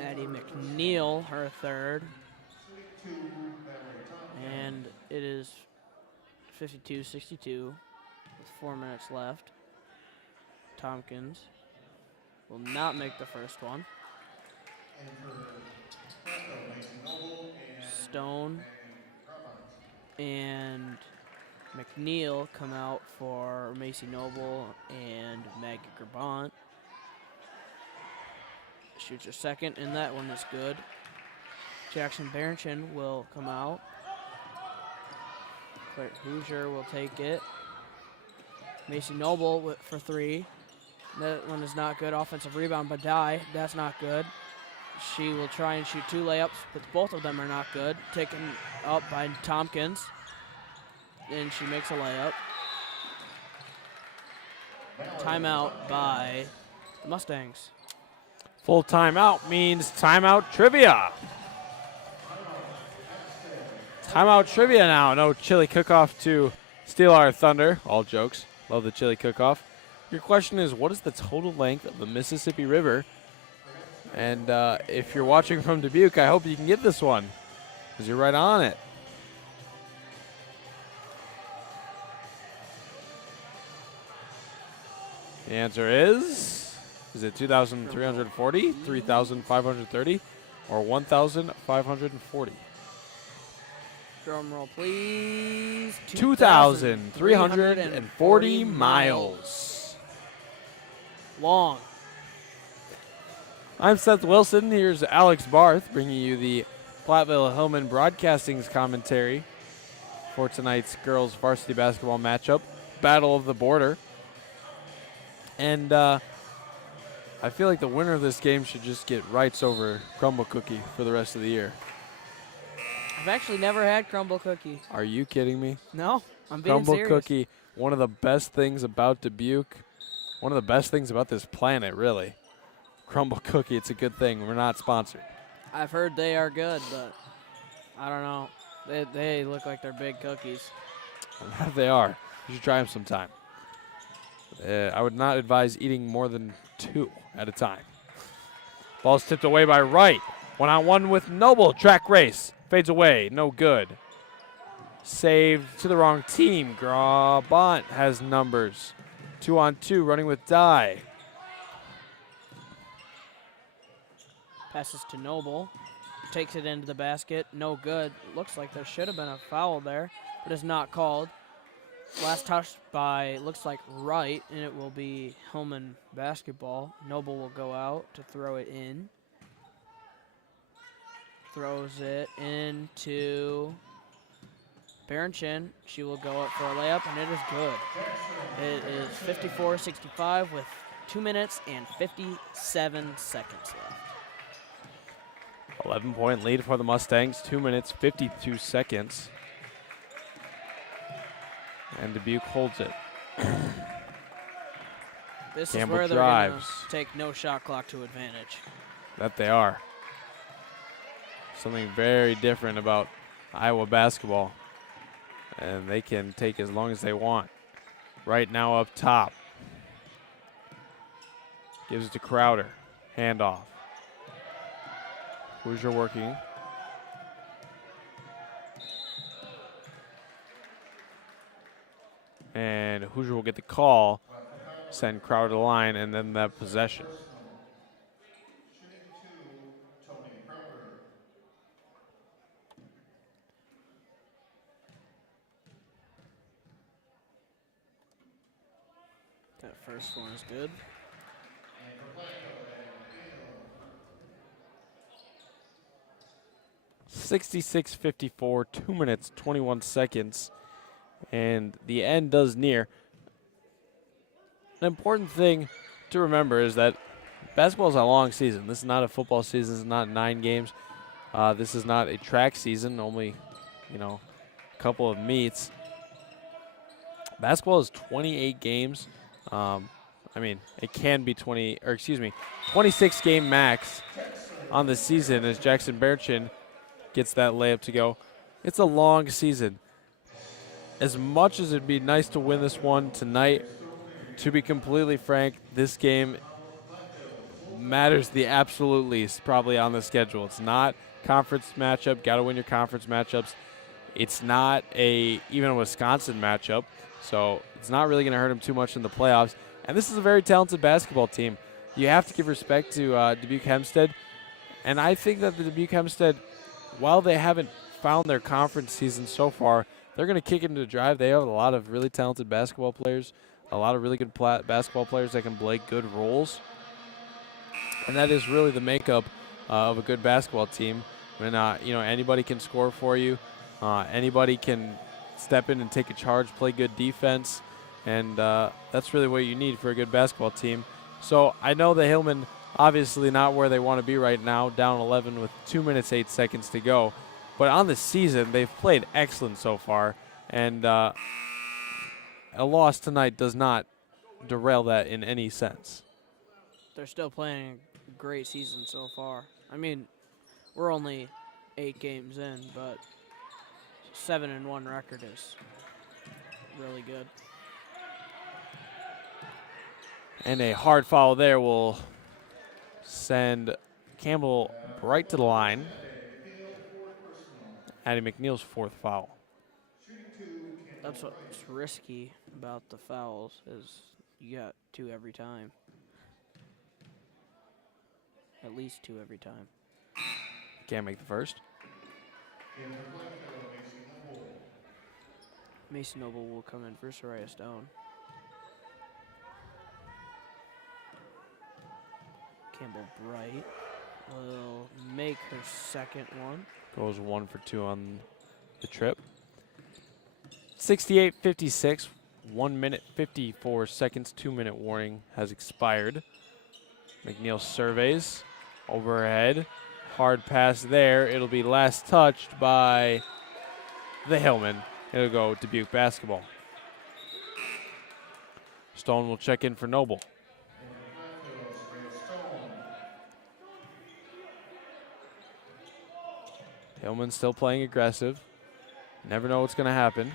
Addie McNeil, her third. And it is 52-62 with 4 minutes left. Tompkins will not make the first one. Stone and McNeil come out for Macy Noble and Maggie Grabant. Shoots her second, and that one is good. Jackson Berenchin will come out. Claire Hoosier will take it. Macy Noble for 3. That one is not good. Offensive rebound by Dye. That's not good. She will try and shoot 2 layups, but both of them are not good. Taken up by Tompkins. And she makes a layup. Timeout by the Mustangs. Full timeout means timeout trivia. Timeout trivia now. No chili cook-off to steal our thunder. All jokes. Love the chili cook-off. Your question is, what is the total length of the Mississippi River? And if you're watching from Dubuque, I hope you can get this one, because you're right on it. The answer is it 2,340, 3,530, or 1,540? Drum roll, please. 2,340 miles. Long. I'm Seth Wilson. Here's Alex Barth bringing you the Platteville Hillman Broadcasting's commentary for tonight's girls varsity basketball matchup, Battle of the Border. And I feel like the winner of this game should just get rights over Crumble Cookie for the rest of the year. I've actually never had Crumble Cookie. Are you kidding me? No, I'm being Crumble serious. Cookie, one of the best things about Dubuque, one of the best things about this planet, really. Crumble Cookie, it's a good thing. We're not sponsored. I've heard they are good, but I don't know. They look like they're big cookies. They are. You should try them sometime. I would not advise eating more than 2 at a time. Ball's tipped away by Wright. 1-on-1 with Noble. Track race. Fades away. No good. Saved to the wrong team. Grabant has numbers. 2-on-2 running with Dye. Passes to Noble. Takes it into the basket. No good. Looks like there should have been a foul there, but it's not called. Last touch by, looks like Wright, and it will be Hillman basketball. Noble will go out to throw it in. Throws it into Barrenchin. She will go up for a layup, and it is good. It is 54-65 with 2 minutes and 57 seconds left. 11-point lead for the Mustangs. 2 minutes, 52 seconds. And Dubuque holds it. This Campbell is where they're going drives. to take no shot clock to advantage. That they are. Something very different about Iowa basketball. And they can take as long as they want. Right now up top. Gives it to Crowder. Handoff. Hoosier working. And Hoosier will get the call, send Crowder to the line, and then that possession. That first one is good. (66:54), 2 minutes, 21 seconds. And the end does near. An important thing to remember is that basketball is a long season. This is not a football season. This is not 9 games. This is not a track season, only, a couple of meets. Basketball is 28 games. It can be 26 game max on the season as Jackson Berchin gets that layup to go. It's a long season. As much as it'd be nice to win this one tonight, to be completely frank, this game matters the absolute least probably on the schedule. It's not conference matchup. Got to win your conference matchups. It's not even a Wisconsin matchup, so it's not really going to hurt them too much in the playoffs. And this is a very talented basketball team. You have to give respect to Dubuque Hempstead. And I think that the Dubuque Hempstead, while they haven't found their conference season so far, they're going to kick into the drive. They have a lot of really talented basketball players, a lot of really good basketball players that can play good roles. And that is really the makeup of a good basketball team. When anybody can score for you, anybody can step in and take a charge, play good defense, and that's really what you need for a good basketball team. So I know the Hillman obviously not where they want to be right now, down 11 with 2 minutes, 8 seconds to go. But on the season, they've played excellent so far. And a loss tonight does not derail that in any sense. They're still playing a great season so far. I mean, we're only 8 games in, but 7-1 record is really good. And a hard foul there will send Campbell right to the line. Addie McNeil's 4th foul. That's what's risky about the fouls is you got 2 every time. At least 2 every time. Can't make the first. Mason Noble will come in for Soraya Stone. Campbell Bright will make her 2nd one. Goes 1 for 2 on the trip. 68-56, 1 minute 54 seconds, 2-minute warning has expired. McNeil surveys, overhead, hard pass there. It'll be last touched by the Hillman. It'll go Dubuque basketball. Stone will check in for Noble. Hillman still playing aggressive. Never know what's going to happen.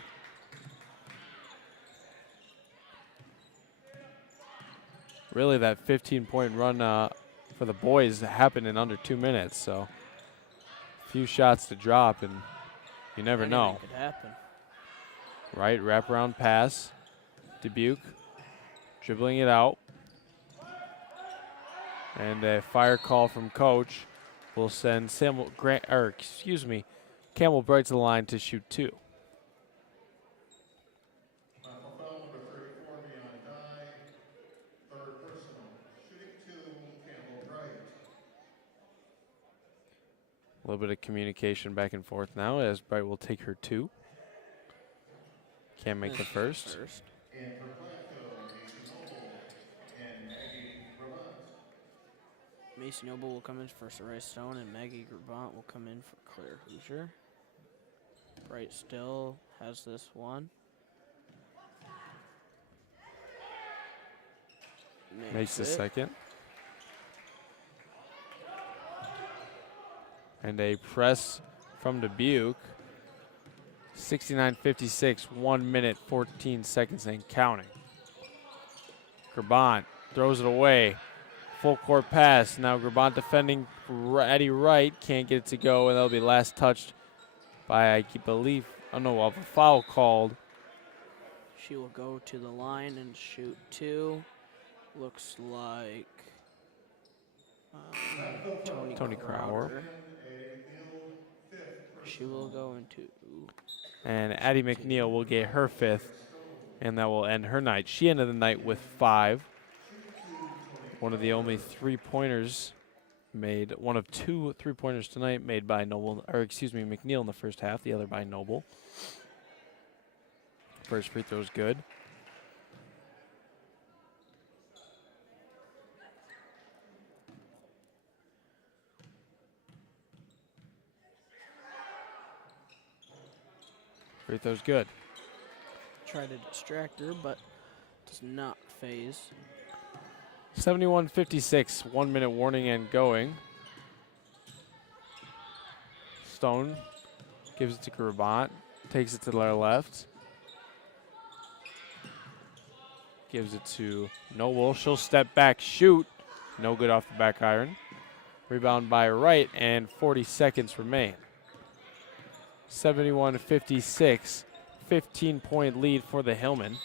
Really, that 15-point run for the boys happened in under 2 minutes, so a few shots to drop, and you never know. Anything could happen. Right, wraparound pass. Dubuque dribbling it out. And a fire call from coach will send Campbell Bright to the line to shoot 2. A little bit of communication back and forth now as Bright will take her 2. Can't make the first. Mason Noble will come in for Soraya Stone, and Maggie Grabant will come in for Claire Hoosier. Bright still has this one. Makes the it. second. And a press from Dubuque. 69-56, 1 minute, 14 seconds and counting. Grabant throws it away. Full court pass. Now Grabant defending Eddie Wright. Can't get it to go, and that'll be last touched by, I believe, a foul called. She will go to the line and shoot 2. Looks like Tony Crowder. She will go into. And Addie McNeil will get her 5th, and that will end her night. She ended the night with 5. One of the only 3-pointers made, one of 2 3-pointers tonight made by McNeil in the first half, the other by Noble. First free throw's good. Free throw's good. Try to distract her, but does not phase. 71-56, 1 minute warning and going. Stone gives it to Grabant, takes it to their left. Gives it to Noble. She'll step back, shoot. No good off the back iron. Rebound by Wright, and 40 seconds remain. 71-56, 15-point lead for the Hillman.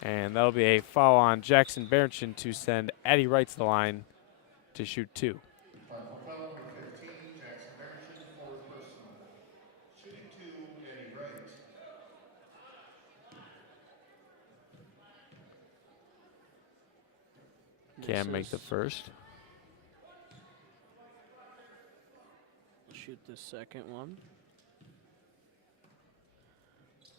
And that'll be a foul on Jackson Berenchin to send Addie Wright to the line to shoot 2. Can't make the first. Shoot the second one.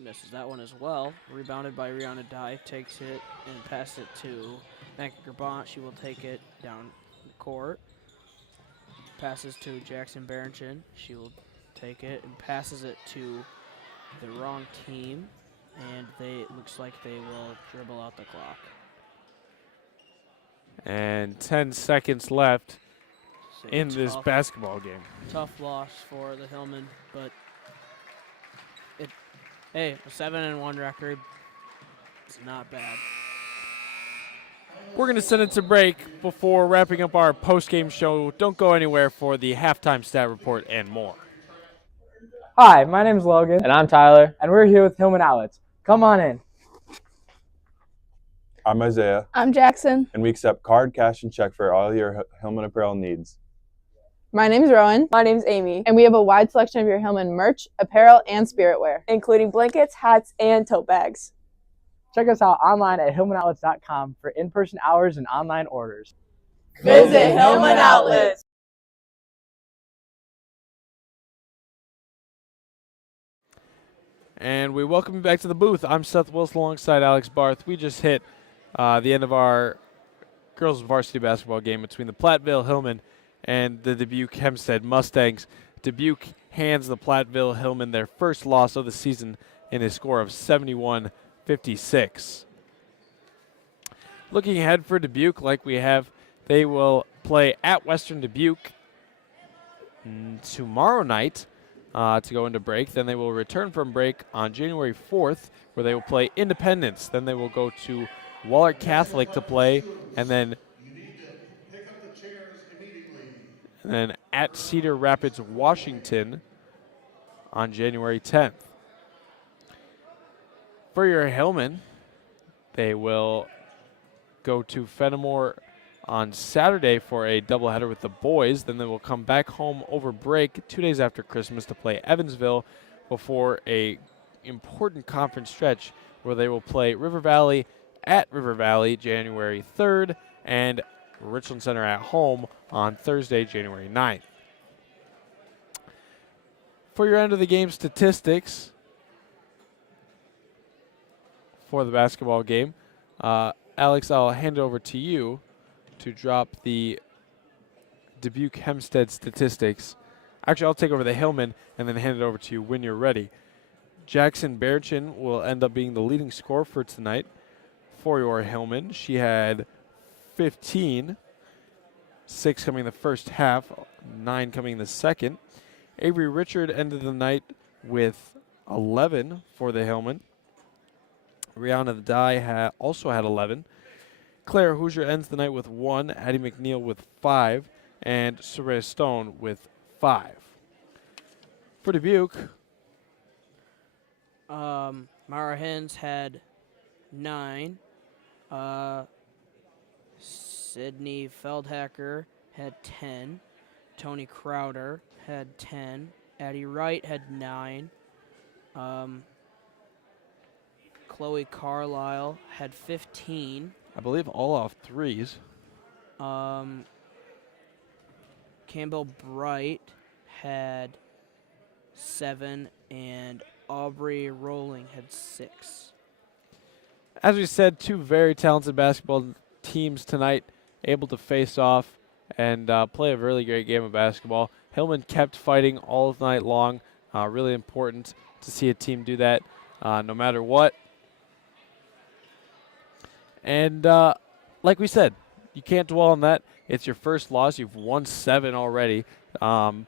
Misses that one as well. Rebounded by Rihanna Dye. Takes it and passes it to Grabant. She will take it down the court. Passes to Jackson Barrington. She will take it and passes it to the wrong team. And looks like they will dribble out the clock. And 10 seconds left So in this basketball game. Tough loss for the Hillman, but a 7-1 record is not bad. We're going to send it to break before wrapping up our post-game show. Don't go anywhere for the halftime stat report and more. Hi, my name is Logan. And I'm Tyler. And we're here with Hillman Outlets. Come on in. I'm Isaiah, I'm Jackson. and we accept card, cash, and check for all your Hillman apparel needs. My name's Rowan. My name's Amy. And we have a wide selection of your Hillman merch, apparel, and spirit wear, including blankets, hats, and tote bags. Check us out online at hillmanoutlets.com for in-person hours and online orders. Visit Hillman Outlets. And we welcome you back to the booth. I'm Seth Wilson alongside Alex Barth. We just hit the end of our girls varsity basketball game between the Platteville Hillman and the Dubuque Hempstead Mustangs. Dubuque hands the Platteville Hillman their first loss of the season in a score of 71-56. Looking ahead for Dubuque, like we have, they will play at Western Dubuque tomorrow night to go into break. Then they will return from break on January 4th, where they will play Independence. Then they will go to Wahlert Catholic to play, and then at Cedar Rapids, Washington on January 10th. For your Hillman, they will go to Fenimore on Saturday for a doubleheader with the boys. Then they will come back home over break 2 days after Christmas to play Evansville before a important conference stretch where they will play River Valley at River Valley January 3rd and Richland Center at home on Thursday, January 9th. For your end of the game statistics for the basketball game, Alex, I'll hand it over to you to drop the Dubuque Hempstead statistics. Actually, I'll take over the Hillman and then hand it over to you when you're ready. Jackson Barrington will end up being the leading scorer for tonight for your Hillman. She had 15, 6 coming in the first half, 9 coming in the second. Avery Richard ended the night with 11 for the Hillman. Rihanna Dye also had 11. Claire Hoosier ends the night with 1, Addie McNeil with 5, and Soraya Stone with 5. For Dubuque, Mara Hens had 9. Sydney Feldhacker had 10. Tony Crowder had 10. Addie Wright had 9. Chloe Carlisle had 15. I believe all off threes. Campbell Bright had 7, and Aubrey Rowling had 6. As we said, 2 very talented basketball teams tonight, able to face off and play a really great game of basketball. Hillman kept fighting all night long. Really important to see a team do that no matter what. And like we said, you can't dwell on that. It's your first loss. You've won 7 already. And,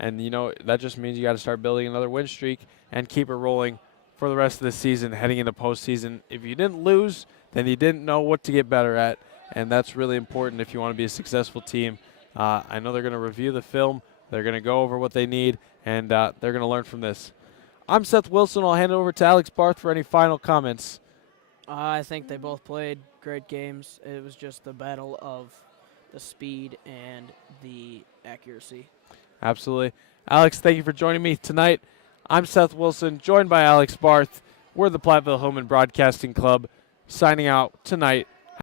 you know, that just means you got to start building another win streak and keep it rolling for the rest of the season heading into postseason. If you didn't lose, then you didn't know what to get better at, and that's really important if you want to be a successful team. I know they're going to review the film. They're going to go over what they need, and they're going to learn from this. I'm Seth Wilson. I'll hand it over to Alex Barth for any final comments. I think they both played great games. It was just the battle of the speed and the accuracy. Absolutely. Alex, thank you for joining me tonight. I'm Seth Wilson, joined by Alex Barth. We're the Platteville Hillman Broadcasting Club, signing out tonight